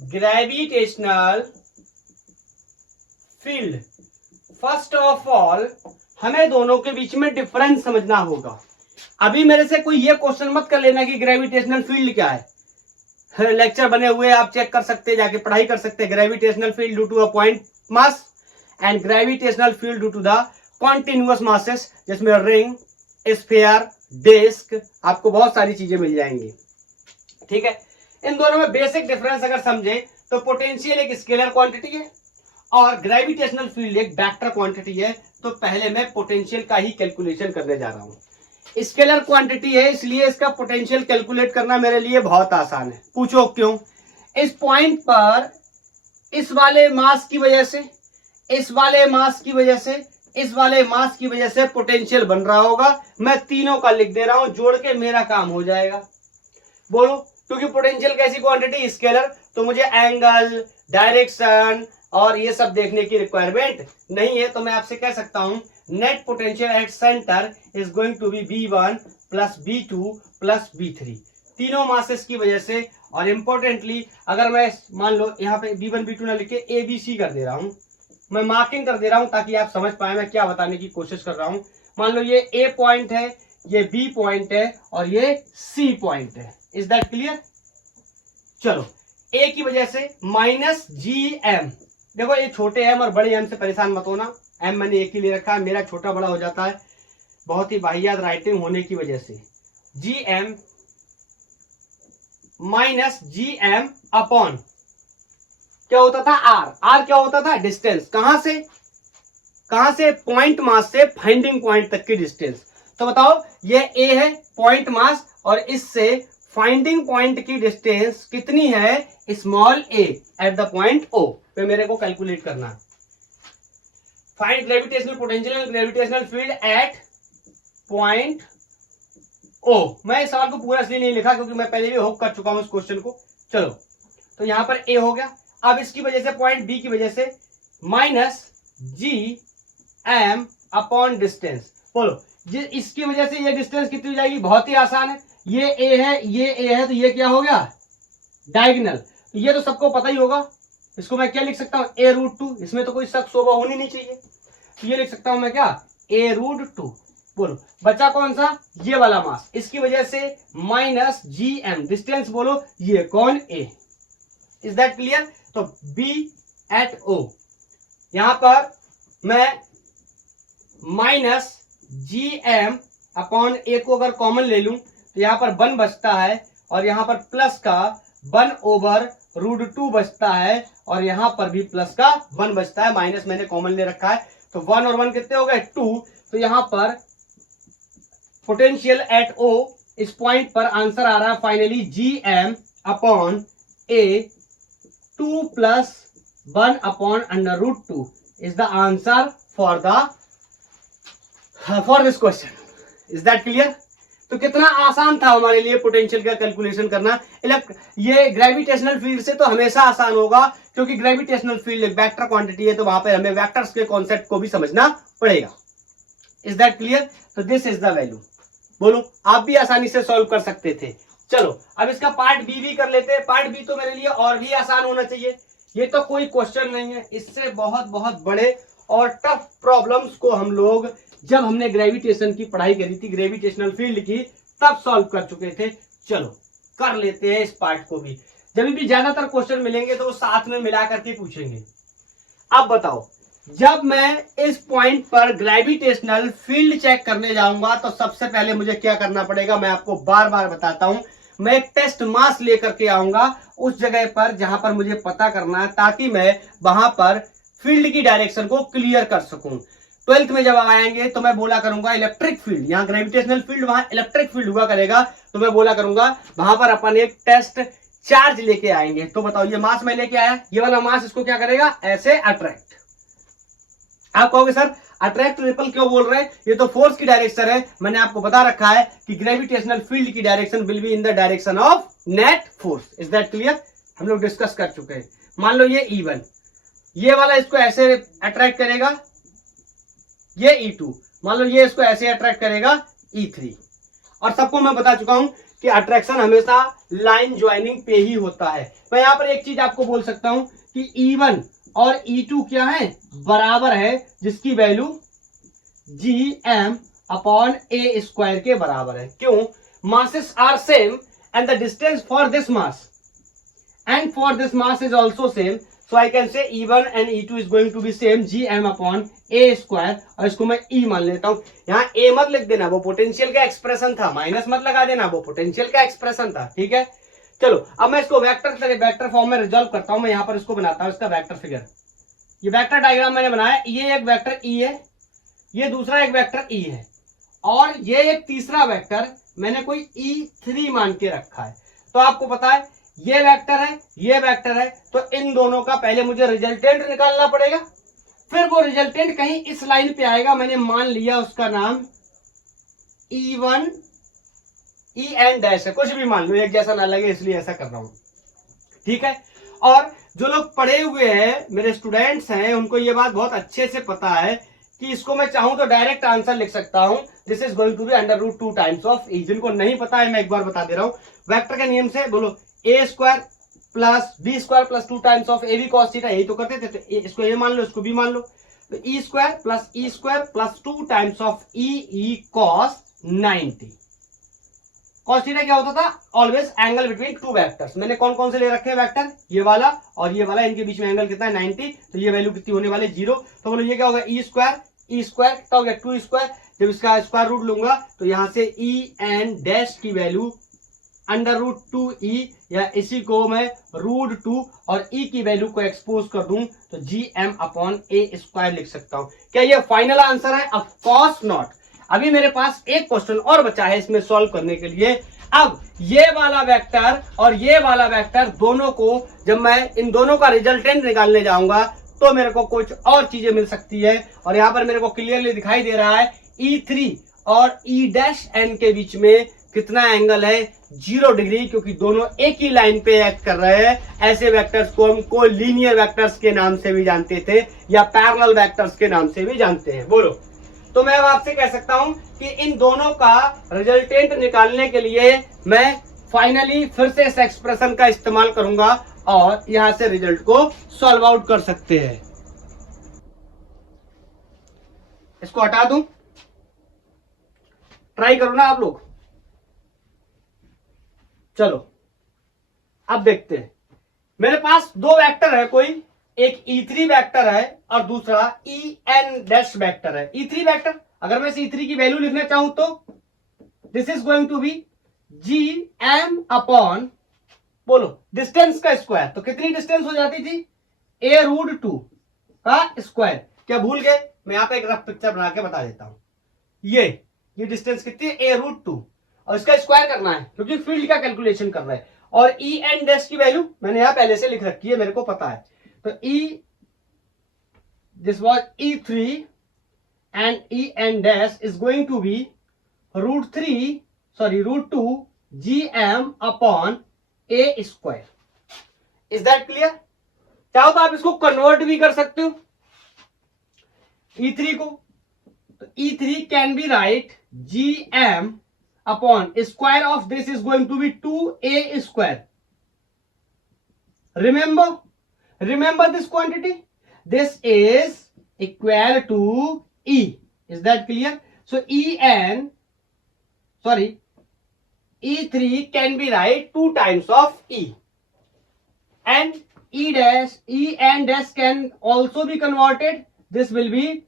gravitational field. First of all हमें दोनों के बीच में डिफरेंस समझना होगा। अभी मेरे से कोई ये क्वेश्चन मत कर लेना कि ग्रेविटेशनल फील्ड क्या है। लेक्चर बने हुए आप चेक कर सकते हैं, जाके पढ़ाई कर सकते हैं। Gravitational field due to a point mass and gravitational field due to the continuous masses, जिसमें रिंग, स्फीयर, डिस्क, आपको बहुत सारी चीजें मिल जाएंगी। ठीक है, इन दोनों में बेसिक डिफरेंस अगर समझे तो पोटेंशियल एक स्केलर क्वांटिटी है और ग्रेविटेशनल फील्ड एक वेक्टर क्वांटिटी है। तो पहले मैं पोटेंशियल का ही कैलकुलेशन करने जा रहा हूं। स्केलर क्वांटिटी है इसलिए इसका पोटेंशियल कैलकुलेट करना मेरे लिए बहुत आसान है। पूछो क्यों? इस पॉइंट पर इस वाले मास की वजह से, इस वाले मास की वजह से, इस वाले मास की वजह से पोटेंशियल बन रहा होगा। मैं तीनों का लिख दे रहा हूं, जोड़ के मेरा काम हो जाएगा। बोलो, क्योंकि पोटेंशियल कैसी क्वांटिटी? स्केलर, तो मुझे एंगल, डायरेक्शन और ये सब देखने की रिक्वायरमेंट नहीं है। तो मैं आपसे कह सकता हूं net potential at centre is going to be B1 plus B2 plus B3, तीनों मासेस की वजह से। और इंपॉर्टेंटली अगर मैं मान लो यहाँ पे B1 B2 ना लिखे ABC कर दे रहा हूं, मैं मार्किंग कर दे रहा हूं ताकि आप समझ पाए मैं क्या बताने की कोशिश कर रहा हूं। मान लो ये A पॉइंट है, ये B पॉइंट है और ये C पॉइंट है। Is that clear? चलो, A की वजह से माइनस GM, देखो ये छोटे एम और बड़े एम से परेशान मत होना, एम मैंने एक ही ले रखा है, मेरा छोटा बड़ा हो जाता है बहुत ही वाहियात राइटिंग होने की वजह से। GM माइनस GM अपॉन क्या होता था? R क्या होता था? डिस्टेंस। कहां से? पॉइंट मास से फाइंडिंग पॉइंट तक की डिस्टेंस। तो बताओ, ये A है पॉइंट मास और इससे फाइंडिंग पॉइंट की डिस्टेंस कितनी है? Small a eight the point O पे मेरे को कैलकुलेट करना है। Find gravitational potential and gravitational field eight point O। मैं इस सवाल को पूरा इसलिए नहीं लिखा क्योंकि मैं पहले भी होप कर चुका हूं इस क्वेश्चन को। चलो, तो यहां पर A हो गया। अब इसकी वजह से पॉइंट B की वजह से माइनस GM अपॉन डिस्टेंस। बोलो, इसकी वजह से ये डिस्टेंस कितनी हो जाएगी? बहुत ही आसान है, ये A है, ये A है, तो ये क्या हो गया? डायगोनल। ये तो सबको पता ही होगा। इसको मैं क्या लिख सकता हूं? A√2। इसमें तो कोई शक शोभा होनी नहीं चाहिए। तो ये लिख सकता हूं मैं क्या? A√2। बोलो, बचा कौन सा? ये वाला मास। इसकी वजह से माइनस GM डिस्टेंस। बोलो, ये कौन? A। Is that clear? तो B एट O, यहां पर मैं माइनस GM अपॉन A को अगर कॉमन ले लूं तो यहां पर 1 बचता है और यहां पर प्लस का 1/√2 बचता है और यहां पर भी प्लस का 1 बचता है। माइनस मैंने कॉमन ले रखा है तो 1 और 1 कितने हो गए? 2। तो यहां पर पोटेंशियल एट O इस पॉइंट पर आंसर आ रहा है finally GM upon A 2 plus 1 upon √2 is the answer for this question. Is that clear? तो कितना आसान था हमारे लिए पोटेंशियल का कैलकुलेशन करना। ये ग्रेविटेशनल फील्ड से तो हमेशा आसान होगा क्योंकि ग्रेविटेशनल फील्ड एक वेक्टर क्वांटिटी है, तो वहां पे हमें वेक्टर्स के कॉन्सेप्ट को भी समझना पड़ेगा। Is that clear? तो दिस इज द वैल्यू। बोलो, आप भी आसानी से सॉल्व कर सकते थे। चलो, अब इसका पार्ट बी भी कर लेते हैं। पार्ट बी तो मेरे लिए और भी आसान होना चाहिए ये तो कोई क्वेश्चन नहीं है। इससे बहुत बहुत बड़े और टफ प्रॉब्लम्स को हम लोग जब हमने ग्रेविटेशन की पढ़ाई करी थी, ग्रेविटेशनल फील्ड की, तब सॉल्व कर चुके थे। चलो कर लेते हैं इस पार्ट को भी। जब भी ज्यादातर क्वेश्चन मिलेंगे तो वो साथ में मिला करके पूछेंगे। अब बताओ, जब मैं इस पॉइंट पर ग्रेविटेशनल फील्ड चेक करने जाऊंगा तो सबसे पहले मुझे क्या करना पड़ेगा, मैं आपको बार बार बताता हूं। मैं एक टेस्ट मास लेकर के आऊंगा उस जगह पर जहां पर मुझे पता करना है, ताकि मैं वहां पर फील्ड की डायरेक्शन को क्लियर कर सकूं। 12th में जब आएंगे तो मैं बोला करूंगा इलेक्ट्रिक फील्ड, यहाँ ग्रेविटेशनल फील्ड वहां इलेक्ट्रिक फील्ड हुआ करेगा, तो मैं बोला करूंगा वहां पर अपन एक टेस्ट चार्ज लेके आएंगे। तो बताओ, ये मास मैं लेके आया, ये वाला मास इसको क्या करेगा, ऐसे अट्रैक्ट। आप कहोगे सर अट्रैक्ट रिपल क्यों बोल रहे हैं, ये तो फोर्स की डायरेक्शन है। मैंने आपको बता रखा है कि ग्रेविटेशनल फील्ड की direction will be in the direction of net force. Is that clear? हम लोग डिस्कस कर चुके हैं। मान लो ये E1, ये वाला इसको ऐसे अट्रैक्ट करेगा, ये E2, मान लो ये इसको ऐसे अट्रैक्ट करेगा E3। और सबको मैं बता चुका हूं कि अट्रैक्शन हमेशा लाइन ज्वाइनिंग पे ही होता है। मैं यहां पर एक चीज आपको बोल सकता हूं कि E1 और E2 क्या है, बराबर है, जिसकी value gm upon a square के बराबर है। क्यों? masses are same and the distance for this mass and for this mass is also same, so I can say E1 and E2 is going to be same gm upon a square, और इसको मैं E मान लेता हूं। यहाँ a मत लिख देना, वो पोटेंशियल का एक्सप्रेशन था, माइनस मत लगा देना, वो पोटेंशियल का एक्सप्रेशन था। ठीक है, चलो अब मैं इसको वेक्टर फॉर्म में रिजॉल्व करता हूं। मैं यहां पर इसको बनाता हूं, इसका वेक्टर फिगर। ये वेक्टर डायग्राम मैंने बनाया, ये एक वेक्टर E है, ये दूसरा एक वेक्टर E है, और ये एक तीसरा वेक्टर मैंने कोई E3 मान के रखा है। तो आपको पता है ये वेक्टर है, ये वेक्टर है, तो इन दोनों का पहले मुझे रिजल्टेंट निकालना पड़ेगा। फिर वो रिजल्टेंट कहीं इस लाइन पे आएगा, मैंने मान लिया उसका नाम E1 En डैश है, कुछ भी मान लो, एक जैसा ना लगे इसलिए ऐसा कर रहा हूं। ठीक है, और जो लोग पढ़े हुए हैं, मेरे स्टूडेंट्स हैं, उनको ये बात बहुत अच्छे से पता है कि इसको मैं चाहूं तो डायरेक्ट आंसर लिख सकता हूं, this is going to be √2 times of E। जिनको नहीं पता है मैं एक बार बता दे रहा हूं, वेक्टर के नियम से बोलो a square plus b square plus 2 times of ab cos theta, यही तो करते थे। तो इसको ये मान लो, इसको भी मान लो, तो e square plus 2 times of e cos 90। cos theta क्या होता था, always angle between two vectors. मैंने कौन कौन से ले रखे हैं वेक्टर, ये वाला और ये वाला, इनके बीच में एंगल कितना है 90, तो ये वैल्यू कितनी होने वाली 0। तो बोलो ये क्या होगा, e स्क्वायर कितना हो गया 2 स्क्वायर, जब इसका स्क्वायर रूट लूंगा तो यहां से En डैश की वैल्यू √2e, या इसी को मैं √2 और e की वैल्यू को एक्सपोज कर दूं तो gm अपॉन a स्क्वायर लिख सकता हूं। क्या ये फाइनल आंसर है? Of course not. अभी मेरे पास एक क्वेश्चन और बचा है इसमें सॉल्व करने के लिए। अब ये वाला वेक्टर और ये वाला वेक्टर दोनों को जब मैं इन दोनों का रिजल्टेंट निकालने जाऊंगा तो मेरे को कुछ और चीजें मिल सकती है। और यहां पर मेरे को क्लियरली दिखाई दे रहा है E3 और E' के बीच में कितना एंगल है, 0 डिग्री, क्योंकि दोनों एक ही लाइन पे एक्ट कर रहे हैं। ऐसे वेक्टर्स को हम को लीनियर वेक्टर्स के नाम से भी जानते थे या पैरेलल वेक्टर्स के नाम से भी जानते हैं। बोलो, तो मैं अब आपसे कह सकता हूं कि इन दोनों का रिजल्टेंट निकालने के लिए मैं फाइनली फिर से इस एक्सप्रेशन का इस्तेमाल करूंगा और यहां से रिजल्ट को सॉल्व आउट कर सकते हैं। इसको हटा दूं, ट्राई करो ना आप लोग। चलो अब देखते हैं, मेरे पास दो वेक्टर है, कोई एक E3 वेक्टर है और दूसरा En डैश वेक्टर है। E3 वेक्टर, अगर मैं E3 की वैल्यू लिखना चाहूं तो this is going to be gm upon, बोलो डिस्टेंस का स्क्वायर, तो कितनी डिस्टेंस हो जाती थी, a√2 का स्क्वायर। क्या भूल गए? मैं यहां पे एक रफ पिक्चर बना के बता देता हूं। ये डिस्टेंस कितनी है, a√2, और इसका स्क्वायर करना है क्योंकि फील्ड का कैलकुलेशन कर रहा है। और En डैश की वैल्यू मैंने यहां पहले से लिख रखी है, मेरे को पता है। तो this was E3 and En dash is going to be √2 gm upon a square. Is that clear? चाहो तो आप इसको कन्वर्ट भी कर सकते हो E3 को, तो E3 can be write gm upon square of this is going to be 2a square. Remember, Remember this quantity? This is equal to E. Is that clear? So E3 can be write 2 times of E. And E and dash can also be converted. This will be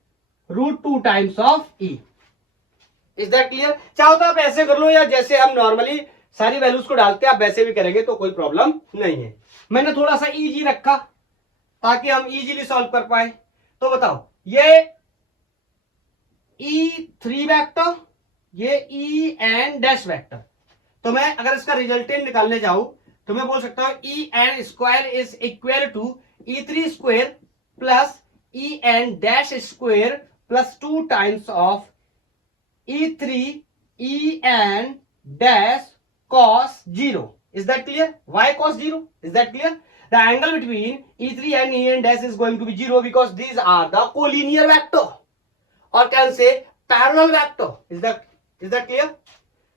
root 2 times of E. Is that clear? चाहो तो आप ऐसे कर लो, या जैसे हम normally सारी values को डालते हैं आप वैसे भी करेंगे तो कोई प्रॉब्लम नहीं है. मैंने थोड़ा सा इजी रखा ताकि हम इजीली सॉल्व कर पाए. तो बताओ, ये E3 वेक्टर, ये E एन डैश वेक्टर. तो मैं अगर इसका रिजल्टेंट निकालने जाऊं तो मैं बोल सकता हूं E n square is equal to E3 square plus E n dash square plus 2 times of E3 E n dash cos 0. Is that clear? Why cos 0? Is that clear? The angle between E3 and E n dash is going to be 0 because these are the collinear vector, or can say parallel vector. Is that clear?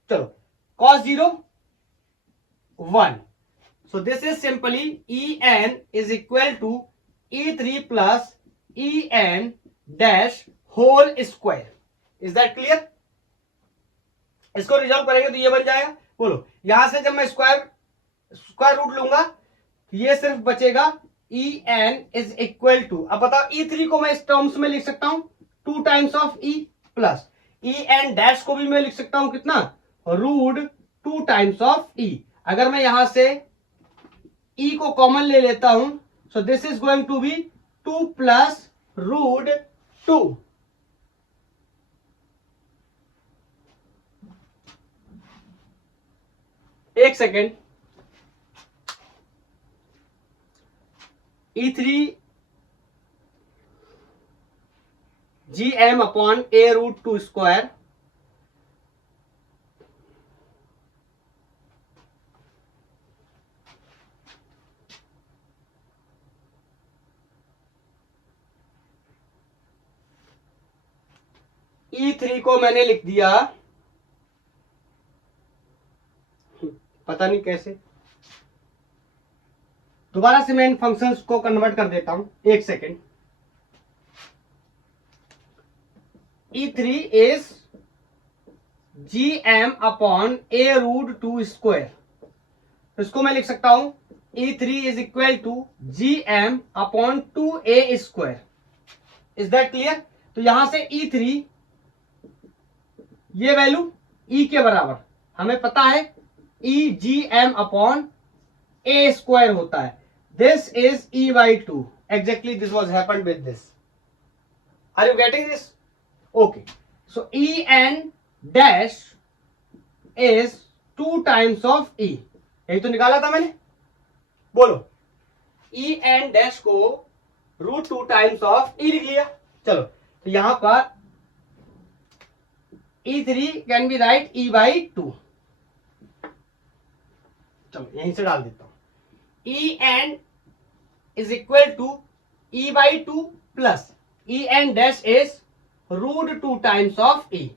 चलो, cos 0 1. So this is simply E n is equal to E3 plus E n dash whole square. Is that clear? इसको resolve करेंगे तो ये बन जाएगा. बोलो, यहां से जब मैं स्क्वायर रूट लूंगा ये सिर्फ बचेगा E n is equal to, अब बताओ E3 को मैं इस टर्म्स में लिख सकता हूं 2 times of E plus E n dash को भी मैं लिख सकता हूं कितना, रूट 2 टाइम्स ऑफ E. अगर मैं यहां से E को कॉमन ले लेता हूं so this is going to be 2 plus root 2. एक second. E3 GM upon A root 2 square E3 को मैंने लिख दिया, पता नहीं कैसे, दोबारा से मैं इन फंक्शंस को कन्वर्ट कर देता हूं. एक second. E3 is GM upon A root 2 square. इसको मैं लिख सकता हूं E3 is equal to GM upon 2A square. Is that clear? तो यहां से E3 ये वैल्यू E के बराबर हमें पता है EGM अपॉन A स्क्वायर होता है. This is E by 2. Exactly this was happened with this. Are you getting this? Okay. So E n dash is 2 times of E. यही तो निकाला था मैंने. बोलो, E n dash को रूट 2 टाइम्स ऑफ E लिख लिया. चलो, तो यहां पर E3 can be right E by 2. चलो यहीं से डाल देता हूं. E n is equal to E by 2 plus E n dash is root 2 times of E.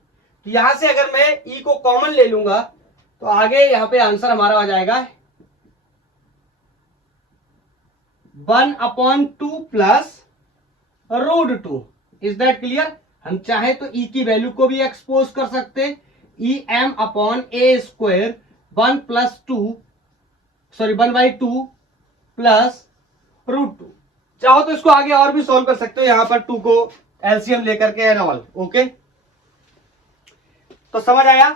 तो यहां से अगर मैं E को कॉमन ले लूंगा तो आगे यहां पे आंसर हमारा आ जाएगा 1 upon 2 plus root 2. Is that clear? हम चाहे तो E की वैल्यू को भी एक्सपोज कर सकते. E m upon A square 1 plus 1 by 2 plus root 2. चाहो तो इसको आगे और भी सॉल्व कर सकते हो, यहां पर 2 को एलसीएम लेकर के एंड ऑल. ओके, तो समझ आया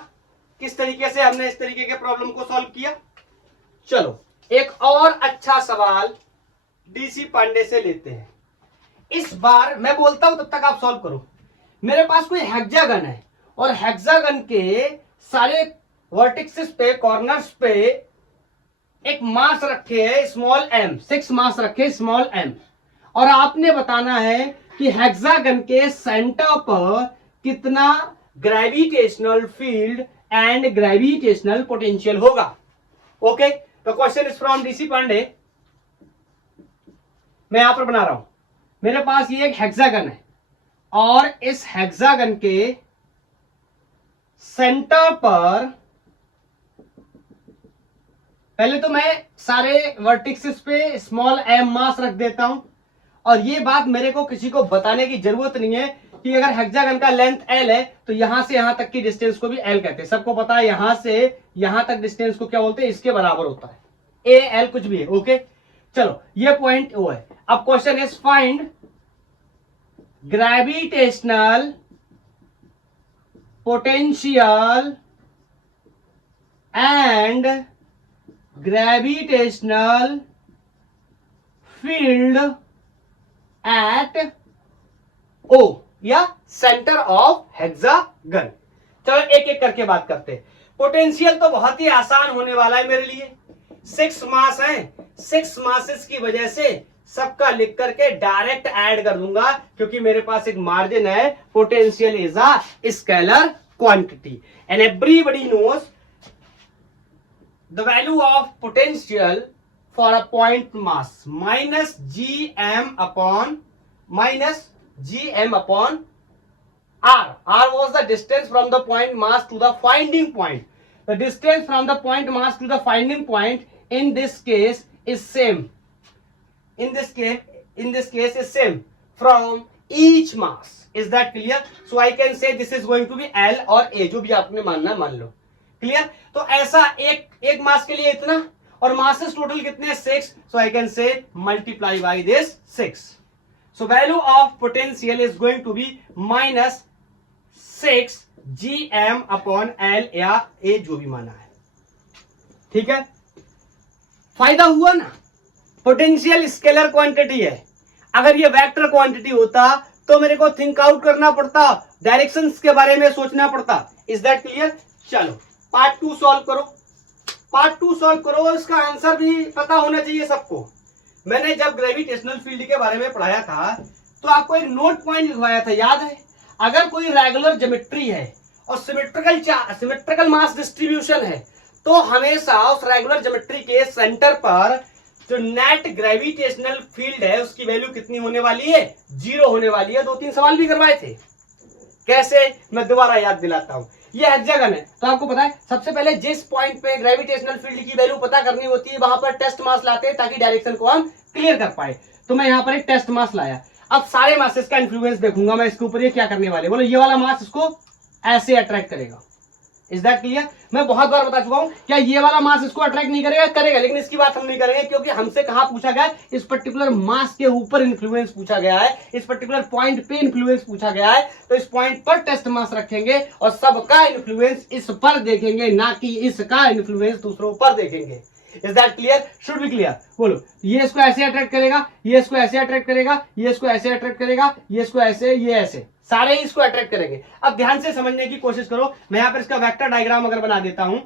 किस तरीके से हमने इस तरीके के प्रॉब्लम को सॉल्व किया. चलो एक और अच्छा सवाल डीसी पांडे से लेते हैं. इस बार मैं बोलता हूं तब तक आप सॉल्व करो. मेरे पास कोई हेक्सागन है और हेक्सागन के सारे वर्टिक्सेस पे, कॉर्नर्स पे एक मास रखे है स्मॉल m, 6 मास रखे स्मॉल m, और आपने बताना है कि हेक्सागन के सेंटर पर कितना gravitational field and gravitational potential होगा. ओके, तो question is from DC Pandey. मैं यहां पर बना रहा हूं. मेरे पास ये एक हेक्सागन है और इस हेक्सागन के सेंटर पर पहले तो मैं सारे वर्टिक्सेस पे स्मॉल m मास रख देता हूं, और ये बात मेरे को किसी को बताने की जरूरत नहीं है कि अगर हेक्सागन का लेंथ l है तो यहां से यहां तक की डिस्टेंस को भी l कहते हैं। सबको पता है यहां से यहां तक डिस्टेंस को क्या बोलते हैं, इसके बराबर होता है, a l कुछ भी है। ओके चलो ये पॉइंट ओ है। अब question is find gravitational potential and gravitational field at O या सेंटर ऑफ हेक्सागन। चलो एक एक करके बात करते हैं। पोटेंशियल तो बहुत ही आसान होने वाला है मेरे लिए, 6 मास हैं, 6 मासेस की वजह से सबका लिख करके डायरेक्ट ऐड कर दूंगा, क्योंकि मेरे पास एक मार्जिन है। Potential is a scalar quantity and everybody knows the value of potential for a point mass minus gm upon r. R was the distance from the point mass to the finding point. The distance from the point mass to the finding point in this case is same. In this case is same from each mass. Is that clear? So I can say this is going to be L और A, जो भी आपने मानना मान लो। Clear? तो ऐसा एक मास के लिए इतना, और मासेस टोटल कितने, 6, so I can say multiply by this 6. So value of potential is going to be minus 6 gm upon L या A, जो भी माना है। ठीक है, फायदा हुआ ना। पोटेंशियल स्केलर क्वांटिटी है, अगर ये वेक्टर क्वांटिटी होता तो मेरे को थिंक आउट करना पड़ता, डायरेक्शंस के बारे में सोचना पड़ता। Is that clear? चलो पार्ट 2 सॉल्व करो। पार्ट 2 सॉल्व करो, इसका आंसर भी पता होना चाहिए सबको। मैंने जब ग्रेविटेशनल फील्ड के बारे में पढ़ाया था तो आपको एक नोट पॉइंट लिखवाया था, याद है? अगर कोई रेगुलर ज्योमेट्री है और सिमेट्रिकल मास डिस्ट्रीब्यूशन है, तो हमेशा उस रेगुलर ज्योमेट्री के सेंटर पर जो नेट ग्रेविटेशनल फील्ड है उसकी वैल्यू कितनी होने वाली है, 0 होने वाली है। 2-3 सवाल भी करवाए थे। कैसे, मैं दोबारा याद दिलाता हूं। ये हेक्सागन है, तो आपको पता है सबसे पहले जिस पॉइंट पे ग्रेविटेशनल फील्ड की वैल्यू पता करनी होती है वहां पर टेस्ट मास लाते हैं ताकि डायरेक्शन को हम क्लियर कर पाए। तो मैं यहाँ पर एक टेस्ट मास लाया। अब सारे मासेस का इन्फ्लुएंस देखूंगा मैं इसके ऊपर। ये क्या करने वाले, बोलो ये वाला मास इसको ऐसे अट्रैक्ट करेगा। Is that clear? मैं बहुत बार बता चुका हूं, क्या ये वाला मास इसको अट्रैक्ट नहीं करेगा? करेगा, लेकिन इसकी बात हम नहीं करेंगे, क्योंकि हमसे कहां पूछा गया है, इस पर्टिकुलर मास के ऊपर इन्फ्लुएंस पूछा गया है, इस पर्टिकुलर पॉइंट पे इन्फ्लुएंस पूछा गया है। तो इस पॉइंट पर टेस्ट मास रखेंगे और सबका इन्फ्लुएंस इस पर देखेंगे, ना कि इसका इन्फ्लुएंस दूसरों पर देखेंगे। Is that clear? Should be clear. बोलो, ये इसको ऐसे अट्रैक्ट करेगा, ये इसको ऐसे अट्रैक्ट करेगा, ये इसको ऐसे अट्रैक्ट करेगा, ये इसको ऐसे, ये ऐसे, सारे ही इसको अट्रैक्ट करेंगे। अब ध्यान से समझने की कोशिश करो। मैं यहां पर इसका वेक्टर डायग्राम अगर बना देता हूं,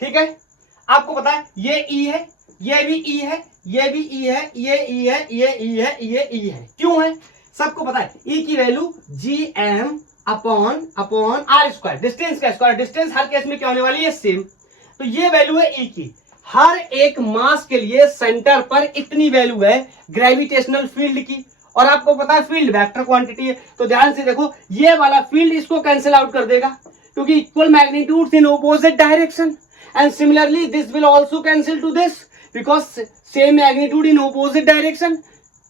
ठीक है, आपको पता है ये ई है, ये भी ई है, ये भी ई है, ये ई है, ये ई है, ये ई है। क्यों है? सबको पता है ई की value gm upon R square, distance का स्क्वायर। डिस्टेंस हर केस में क्या होने वाली है, सेम। तो ये वैल्यू है ई की। हर एक मास के लिए सेंटर पर इतनी वैल्यू है ग्रेविटेशनल फील्ड की, और आपको पता है फील्ड वेक्टर क्वांटिटी है। तो ध्यान से देखो, ये वाला फील्ड इसको कैंसिल आउट कर देगा, क्योंकि equal magnitudes in opposite direction, and similarly this will also cancel to this because same magnitude in opposite direction.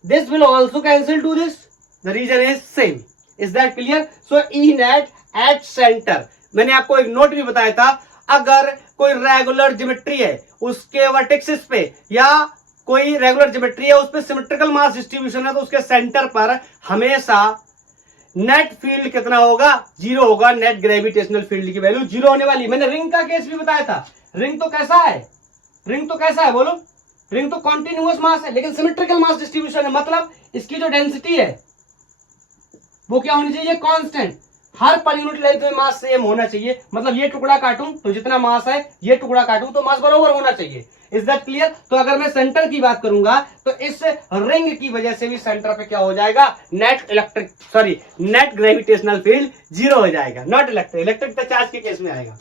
This will also cancel to this, the reason is same. Is that clear? So E net at centre, मैंने आपको एक note भी बताया था, अगर कोई regular geometry है उसके वर्टेक्सेस पे, या कोई रेगुलर ज्योमेट्री है उस पे सिमेट्रिकल मास डिस्ट्रीब्यूशन है, तो उसके सेंटर पर हमेशा नेट फील्ड कितना होगा, 0 होगा। नेट ग्रेविटेशनल फील्ड की वैल्यू 0 होने वाली। मैंने रिंग का केस भी बताया था। रिंग तो कैसा है, रिंग तो कैसा है बोलो, रिंग तो कॉन्टिन्यूअस मास है, लेकिन सिमेट्रिकल मास डिस्ट्रीब्यूशन है। मतलब इसकी जो डेंसिटी है वो क्या होनी चाहिए, कांस्टेंट। हर पर यूनिट लेंथ में मास सेम होना चाहिए। मतलब ये टुकड़ा काटूं तो जितना मास है, ये टुकड़ा काटूं तो मास बराबर होना चाहिए। Is that clear? तो अगर मैं सेंटर की बात करूंगा तो इस रिंग की वजह से भी सेंटर पे क्या हो जाएगा, नेट ग्रेविटेशनल फील्ड 0 हो जाएगा। नॉट इलेक्ट्रिक, इलेक्ट्रिक तो चार्ज के केस में आएगा।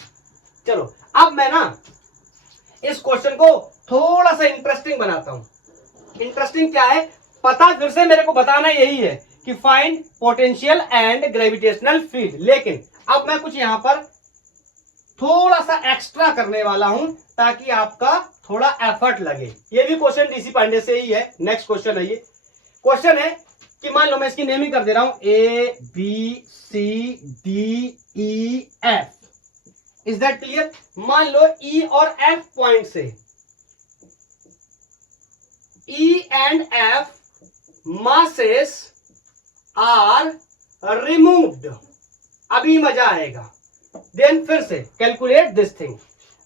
चलो अब मैं ना इस क्वेश्चन को थोड़ा सा इंटरेस्टिंग बनाता हूं। इंटरेस्टिंग क्या है, पता फिर से मेरे को बताना यही है कि find potential and gravitational field, लेकिन अब मैं कुछ यहां पर थोड़ा सा एक्स्ट्रा करने वाला हूं ताकि आपका थोड़ा एफर्ट लगे। ये भी क्वेश्चन डीसी पांडे से ही है। नेक्स्ट क्वेश्चन है, ये क्वेश्चन है कि मान लो मैं इसकी नेमिंग कर दे रहा हूं A B C D E F, is that clear. मान लो ई और एफ पॉइंट से, E and F masses are removed, अभी मजा आएगा। देन फिर से calculate this thing,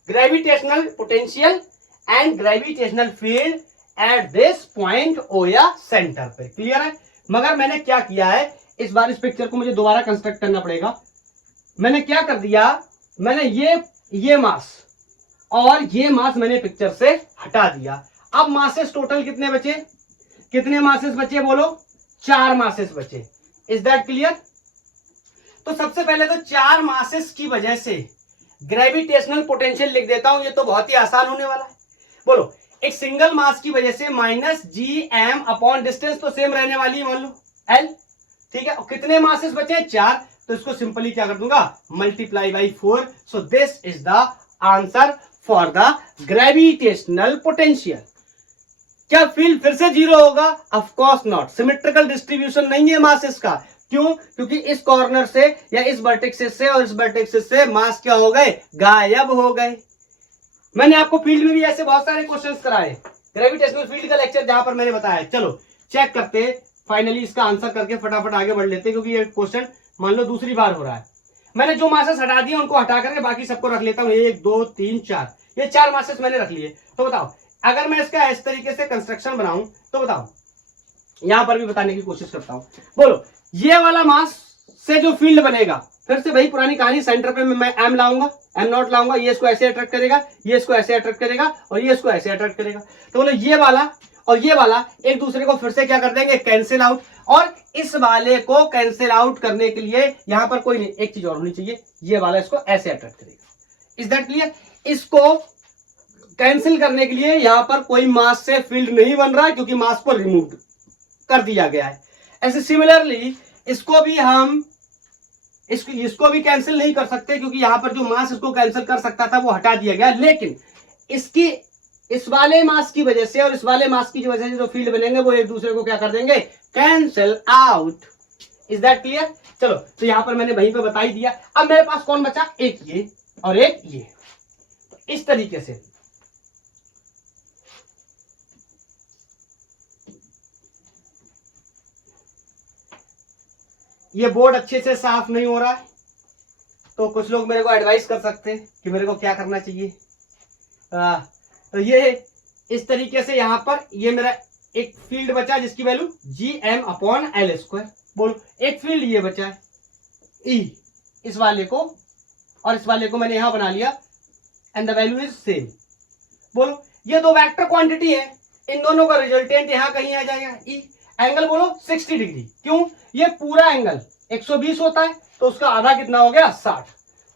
gravitational potential and gravitational field at this point O या सेंटर पे। क्लियर है। मगर मैंने क्या किया है, इस बार इस पिक्चर को मुझे दोबारा कंस्ट्रक्ट करना पड़ेगा। मैंने क्या कर दिया, मैंने ये मास और ये मास मैंने पिक्चर से हटा दिया। अब मासेस टोटल कितने बचे, कितने मासेस बचे बोलो, 4 मासेस बचे। Is that clear. तो सबसे पहले तो 4 मासेस की वजह से ग्रेविटेशनल पोटेंशियल लिख देता हूं, ये तो बहुत ही आसान होने वाला है। बोलो, एक सिंगल मास की वजह से minus G M upon distance तो सेम रहने वाली है, मान लो एल, ठीक है। और कितने मासेस बचे, 4, तो इसको सिंपली क्या कर दूंगा, multiply by 4। So this is the answer for the gravitational potential. क्या फील्ड फिर से 0 होगा, of course not. Symmetrical distribution नहीं है मासेस का, क्यों, क्योंकि इस कॉर्नर से या इस वर्टेक्सिस से और इस वर्टेक्सिस से मास क्या हो गए, गायब हो गए। मैंने आपको फील्ड में भी ऐसे बहुत सारे क्वेश्चंस कराए, ग्रेविटेशनल फील्ड का लेक्चर जहां पर मैंने बताया। चलो चेक करते, फाइनली इसका आंसर करके फटाफट आगे बढ़ लेते, क्योंकि ये क्वेश्चन मान लो दूसरी बार हो रहा है। मैंने जो मासेस हटा दिए उनको हटा करके बाकी सबको रख लेता हूं, 1 2 3 4, ये 4 मासेस मैंने रख लिए। तो बताओ, अगर मैं इसका इस तरीके से कंस्ट्रक्शन बनाऊं तो बताओ, यहां पर भी बताने की कोशिश करता हूं। बोलो, ये वाला मास से जो फील्ड बनेगा, फिर से वही पुरानी कहानी, सेंटर पे मैं एम लाऊंगा, एम नॉट लाऊंगा, ये इसको ऐसे अट्रैक्ट करेगा, ये इसको ऐसे अट्रैक्ट करेगा और ये इसको ऐसे अट्रैक्ट करेगा। तो बोलो, ये वाला और ये वाला एक दूसरे को फिर से क्या कर देंगे, कैंसिल आउट। और इस वाले को कैंसिल आउट करने के लिए यहां पर कोई नहीं, एक चीज और होनी चाहिए, ये वाला इसको ऐसे अट्रैक्ट करेगा। Is that clear. इसको कैंसिल करने के लिए यहां पर कोई मास से फील्ड नहीं बन रहा है, क्योंकि मास को रिमूव कर दिया गया है। ऐसे सिमिलरली इसको भी हम इसको भी कैंसिल नहीं कर सकते, क्योंकि यहां पर जो मास इसको कैंसिल कर सकता था वो हटा दिया गया। लेकिन इसकी इस वाले मास की वजह से और इस वाले मास की वजह से जो फील्ड बनेंगे वो एक दूसरे को क्या कर देंगे, cancel out. Is that clear. चलो, तो यहां पर मैंने वहीं पे बता ही दिया। अब मेरे पास कौन बचा, एक ये और एक ये। तो इस तरीके से ये बोर्ड अच्छे से साफ नहीं हो रहा है, तो कुछ लोग मेरे को एडवाइस कर सकते हैं कि मेरे को क्या करना चाहिए। तो ये इस तरीके से यहां पर ये मेरा एक फील्ड बचा जिसकी value G M upon L square. बोलो, एक फील्ड ये बचा है ई, इस वाले को और इस वाले को मैंने यहां बना लिया, and the value is same. बोलो, ये 2 वेक्टर क्वांटिटी है, इन दोनों का रिजल्टेंट यहां कहीं आ जाएगा ई। एंगल बोलो 60 डिग्री, क्यों, ये पूरा एंगल 120 होता है, तो उसका आधा कितना हो गया, 60।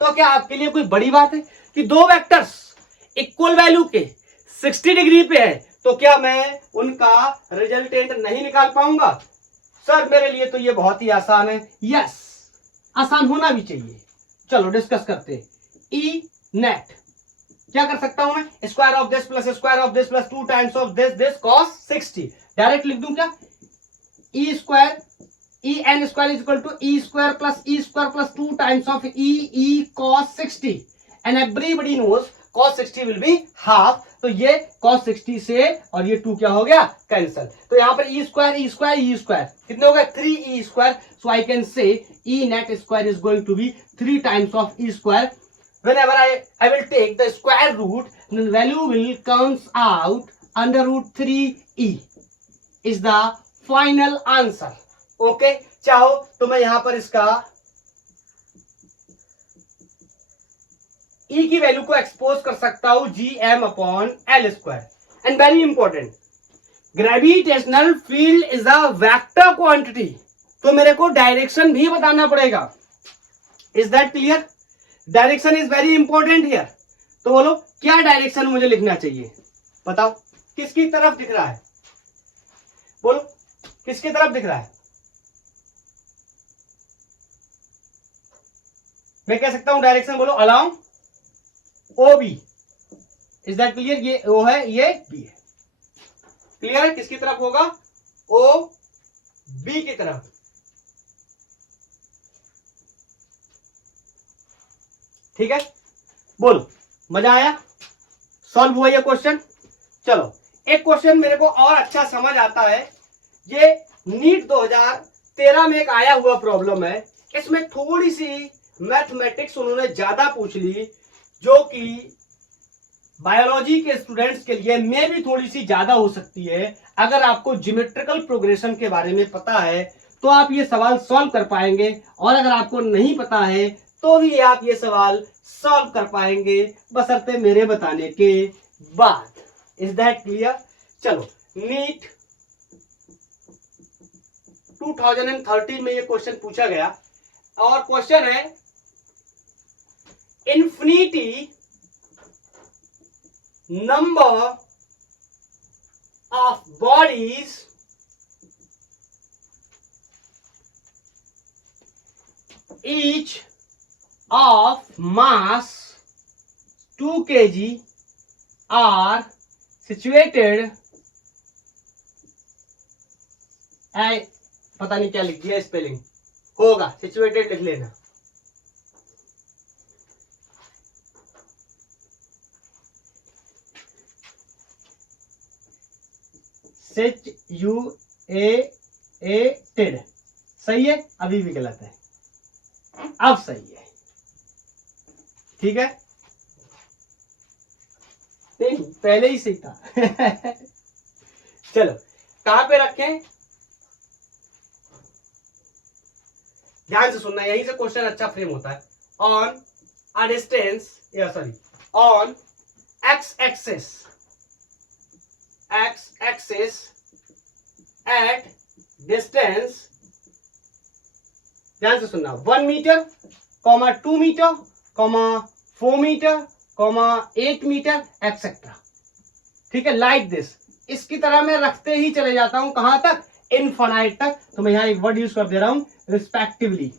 तो क्या आपके लिए कोई बड़ी बात है कि 2 वेक्टर्स इक्वल वैल्यू के 60 डिग्री पे है, तो क्या मैं उनका रिजल्टेंट नहीं निकाल पाऊंगा। सर मेरे लिए तो ये बहुत ही आसान है। यस, आसान होना भी चाहिए। चलो डिस्कस करते हैं। ई नेट क्या कर सकता हूं मैं, square of this plus square of this plus 2 times of this cos 60। Direct लिख दूं क्या, E square E N square is equal to E square plus 2 times of E cos 60, and everybody knows cos 60 will be half. तो ये cos 60 से और ये 2 क्या हो गया, कैंसल। तो यहां पर ई स्क्वायर कितने हो गए, 3e square. So I can say E net square is going to be 3 times of E square. Whenever I will take the square root, the value will comes out under root 3e is the final answer. Okay, चाहो तो मैं यहां पर इसका e की value को expose कर सकता हूं G M upon L square. And very important, gravitational field is a vector quantity, तो मेरे को डायरेक्शन भी बताना पड़ेगा। Is that clear. Direction is very important here. तो बोलो, क्या डायरेक्शन मुझे लिखना चाहिए, बताओ किसकी तरफ दिख रहा है, बोलो किसकी तरफ दिख रहा है, मैं कह सकता हूं डायरेक्शन बोलो along O B, is that clear? ये ओ है, ये बी है, क्लियर है? किसकी तरफ होगा? ओ बी की तरफ। ठीक है, बोलो मजा आया? सॉल्व हुआ ये क्वेश्चन? चलो एक क्वेश्चन मेरे को और अच्छा समझ आता है, ये नीट 2013 में एक आया हुआ प्रॉब्लम है, इसमें थोड़ी सी मैथमेटिक्स उन्होंने ज्यादा पूछ ली, जो कि बायोलॉजी के स्टूडेंट्स के लिए मे भी थोड़ी सी ज्यादा हो सकती है। अगर आपको ज्योमेट्रिकल प्रोग्रेशन के बारे में पता है तो आप ये सवाल सॉल्व कर पाएंगे, और अगर आपको नहीं पता है तो भी आप ये सवाल सॉल्व कर पाएंगे, बशर्ते मेरे बताने के बाद। Is that clear? चलो नीट 2013 में ये क्वेश्चन पूछा गया, और क्वेश्चन है infinity number of bodies each of mass 2 kg are situated पता नहीं क्या लिख दिया, स्पेलिंग होगा, सिचुएटेड लिख लेना। सिचुएटेड सही है, अभी भी गलत है, अब सही है। ठीक है, नहीं पहले ही सही था। चलो कहां पे रखें, ध्यान से सुनना, यहीं से क्वेश्चन अच्छा फ्रेम होता है। On a distance, sorry, on X axis at distance, ध्यान से सुनना, 1 metre, 2 metre, 4 metre, 8 metre etcetera. ठीक है, लाइक दिस, इसकी तरह मैं रखते ही चले जाता हूं, कहां तक? इनफाइनाइट तक। तो मैं यहां एक वर्ड यूज कर दे रहा हूं, रिस्पेक्टिवली।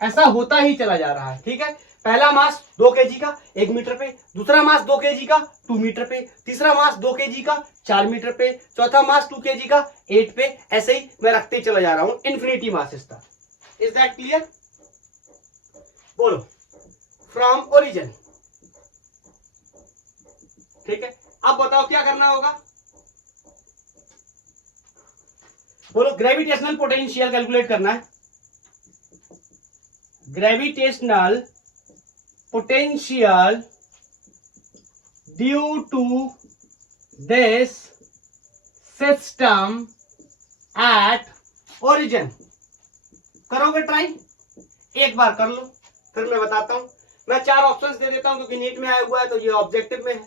ऐसा होता ही चला जा रहा है। ठीक है, पहला मास 2 kg का 1 मीटर पे, दूसरा मास 2 kg का 2 मीटर पे, तीसरा मास 2 kg का 4 मीटर पे, चौथा मास 2 kg का 8 पे, ऐसे ही मैं रखते ही चला जा रहा हूं इन्फिनिटी मासेस तक। Is that clear? बोलो फ्रॉम ओरिजिन। ठीक है, अब बताओ क्या करना होगा? बोलो ग्रेविटेशनल पोटेंशियल कैलकुलेट करना है। Gravitational potential due to this system at origin। करोगे ट्राई? एक बार कर लो, फिर मैं बताता हूं। मैं 4 ऑप्शंस दे देता हूं क्योंकि नीट में आया हुआ है, तो ये ऑब्जेक्टिव में है।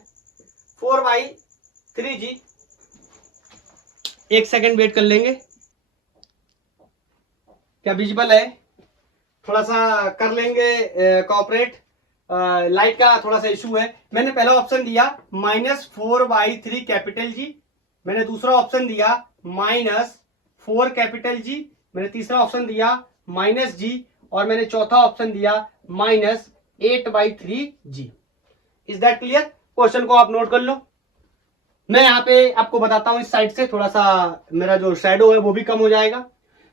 4/3g, एक सेकंड वेट कर लेंगे। क्या विजिबल है? थोड़ा सा कर लेंगे कोऑपरेट, लाइट का थोड़ा सा इशू है। मैंने पहला ऑप्शन दिया -4/3 कैपिटल जी, मैंने दूसरा ऑप्शन दिया -4 कैपिटल जी, मैंने तीसरा ऑप्शन दिया -g, और मैंने चौथा ऑप्शन दिया -8/3 G. Is that clear? Question को आप नोट कर लो। मैं यहाँ पे आपको बताता हूं, इस साइड से थोड़ा सा मेरा जो शैडो है वो भी कम हो जाएगा।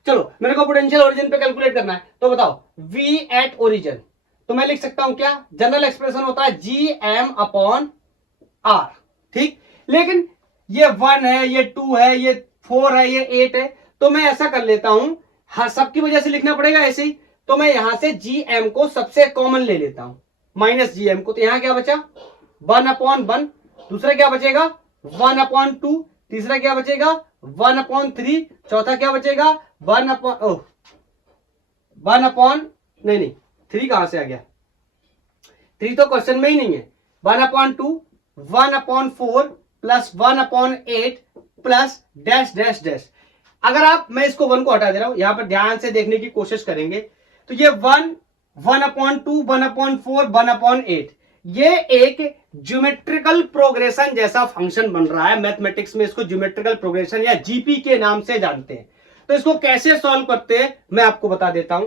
चलो मेरे को पोटेंशियल ओरिजिन पे कैलकुलेट करना है, तो बताओ V एट ओरिजिन, तो मैं लिख सकता हूं क्या? जनरल एक्सप्रेशन होता है Gm/r। ठीक, लेकिन ये 1 है, ये 2 है, ये 4 है, ये 8 है, तो मैं ऐसा कर लेता हूं, हाँ सबकी वजह से लिखना पड़ेगा ऐसे ही, तो मैं यहां से Gm को सबसे कॉमन ले लेता हूं, -Gm को, तो यहां क्या बचा? 1/1, दूसरा क्या बचेगा? 1/2, तीसरा क्या बचेगा? 1/3, चौथा क्या बचेगा? 3 कहां से आ गया? 3 तो क्वेश्चन में ही नहीं है। 1/2, 1/4 plus 1/8 plus dash dash dash. अगर आप, मैं इसको 1 को हटा दे रहा हूं, यहां पर ध्यान से देखने की कोशिश करेंगे, तो ये 1, 1/2, 1/4, 1/8, ये एक ज्योमेट्रिकल प्रोग्रेशन जैसा फंक्शन बन रहा है। मैथमेटिक्स में इसको ज्योमेट्रिकल प्रोग्रेशन या जीपी के नाम से जानते हैं। तो इसको कैसे सॉल्व करते हैं मैं आपको बता देता हूं।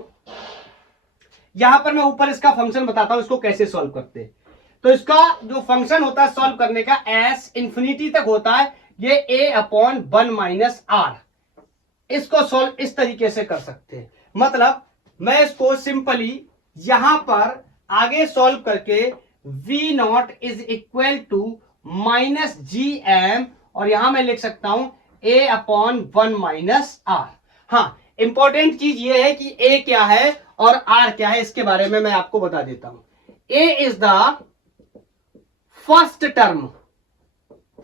यहां पर मैं ऊपर इसका फंक्शन बताता हूं इसको कैसे सॉल्व करते हैं। तो इसका जो फंक्शन होता है सॉल्व करने का एस इंफिनिटी तक होता है, ये a अपॉन 1 माइनस आर। इसको सॉल्व इस तरीके से कर सकते हैं, मतलब मैं इसको सिंपली यहां पर आगे सॉल्व करके v naught is equal to minus G M, और यहां मैं लिख सकता हूं a अपॉन 1 माइनस आर। हाँ, इंपॉर्टेंट चीज ये है कि a क्या है और r क्या है, इसके बारे में मैं आपको बता देता हूं। a is the first term,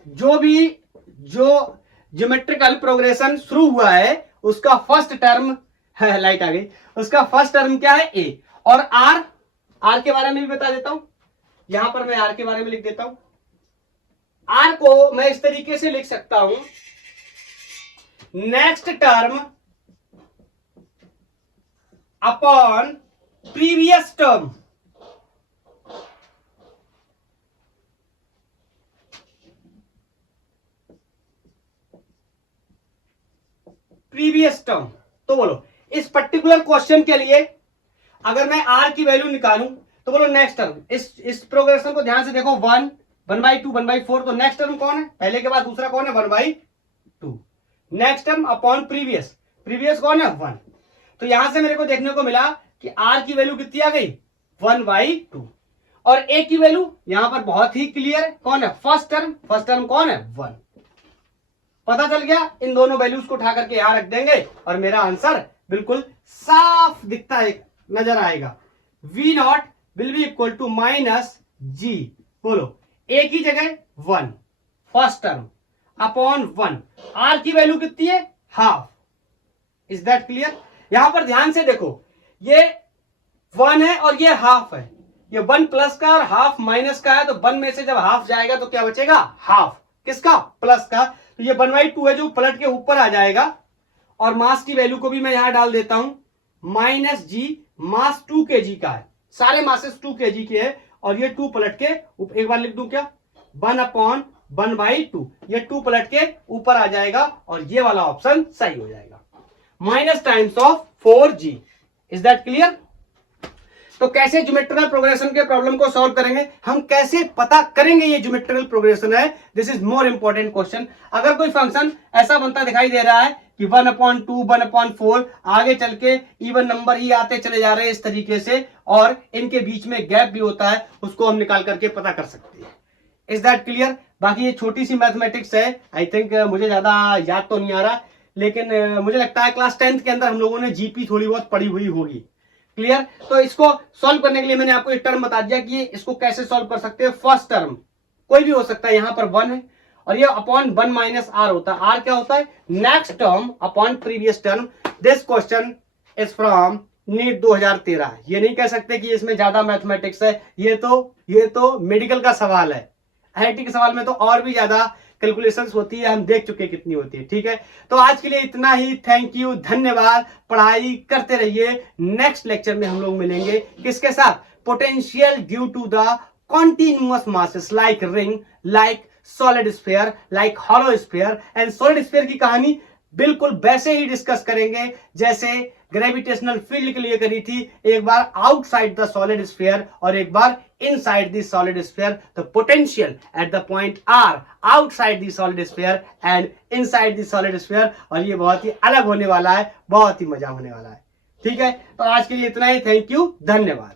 जो ज्योमेट्रिकल प्रोग्रेशन शुरू हुआ है उसका फर्स्ट टर्म है, लाइट आ गई, उसका फर्स्ट टर्म क्या है a, और r के बारे में भी बता देता हूं। यहां पर मैं r के बारे में लिख देता हूं। r को मैं इस तरीके से लिख सकता हूं, next term upon previous term. Previous term, तो बोलो इस पर्टिकुलर क्वेश्चन के लिए अगर मैं r की वैल्यू निकालूं तो बोलो नेक्स्ट टर्म, इस प्रोग्रेशन को ध्यान से देखो, 1 1/2 1/4, तो नेक्स्ट टर्म कौन है, पहले के बाद दूसरा कौन है, 1/2। नेक्स्ट टर्म अपॉन प्रीवियस कौन है, 1। तो यहां से मेरे को देखने को मिला कि r की वैल्यू कितनी आ गई, 1/2, और a की वैल्यू यहां पर बहुत ही क्लियर है, कौन है, फर्स्ट टर्म कौन है, 1। पता चल गया, इन दोनों वैल्यूज को उठा करके यहां रख देंगे और मेरा आंसर बिल्कुल साफ दिखता है, नजर आएगा। v not will be equal to minus G, बोलो a की जगह 1 फर्स्ट टर्म अपॉन 1, r की वैल्यू कितनी है, हाफ। Is that clear? यहां पर ध्यान से देखो, ये 1 है और ये हाफ है, ये 1 प्लस का और हाफ माइनस का है, तो 1 में से जब हाफ जाएगा तो क्या बचेगा, हाफ। किसका, प्लस का। तो ये 1/2 है जो पलट के ऊपर आ जाएगा, और मास की वैल्यू को भी मैं यहां डाल देता हूं, माइनस जी, मास 2 kg का है, सारे मासेस 2 kg के है, और ये 2 पलट के एक बार लिख दूं क्या, 1/1/2, ये 2 पलट के ऊपर आ जाएगा और ये वाला ऑप्शन सही हो जाएगा, minus times of 4g। Is that clear? तो कैसे ज्योमेट्रिकल प्रोग्रेशन के प्रॉब्लम को सॉल्व करेंगे, हम कैसे पता करेंगे ये ज्योमेट्रिकल प्रोग्रेशन है, this is more important question. अगर कोई फंक्शन ऐसा बनता दिखाई दे रहा है कि 1/2 1/4, आगे चल के इवन नंबर ही आते चले जा रहे हैं इस तरीके से, और इनके बीच में गैप भी होता है, उसको हम निकाल करके पता कर सकते हैं। Is that clear? बाकी ये छोटी सी मैथमेटिक्स है, आई थिंक मुझे ज्यादा याद तो नहीं आ रहा, लेकिन मुझे लगता है क्लास 10th के अंदर हम लोगों ने जीपी थोड़ी बहुत पढ़ी हुई होगी। क्लियर? तो इसको सॉल्व करने के लिए मैंने आपको एक टर्म बता दिया कि इसको कैसे सॉल्व कर सकते हैं। फर्स्ट टर्म कोई भी हो सकता है, यहां पर 1 है और ये अपॉन 1 माइनस आर होता है। आर क्या होता है, next term upon previous term. This question is from NEET 2013। ये नहीं कह सकते कि इसमें ज्यादा मैथमेटिक्स है, ये तो मेडिकल का सवाल है। आईआईटी के सवाल में तो और भी ज्यादा कैलकुलेशंस होती है, हम देख चुके कितनी होती है। ठीक है, तो आज के लिए इतना ही। थैंक यू, धन्यवाद। पढ़ाई करते रहिए। नेक्स्ट लेक्चर में हम लोग मिलेंगे किसके साथ, potential due to the continuous masses like ring, like solid sphere, like hollow sphere. And solid sphere की कहानी बिल्कुल वैसे ही डिस्कस करेंगे जैसे ग्रेविटेशनल फील्ड के लिए करी थी, एक बार आउटसाइड द सॉलिड स्फीयर और एक बार inside the solid sphere. The potential at the point R outside the solid sphere and inside the solid sphere, और ये बहुत ही अलग होने वाला है, बहुत ही मजा होने वाला है। ठीक है, तो आज के लिए इतना ही। थैंक यू, धन्यवाद।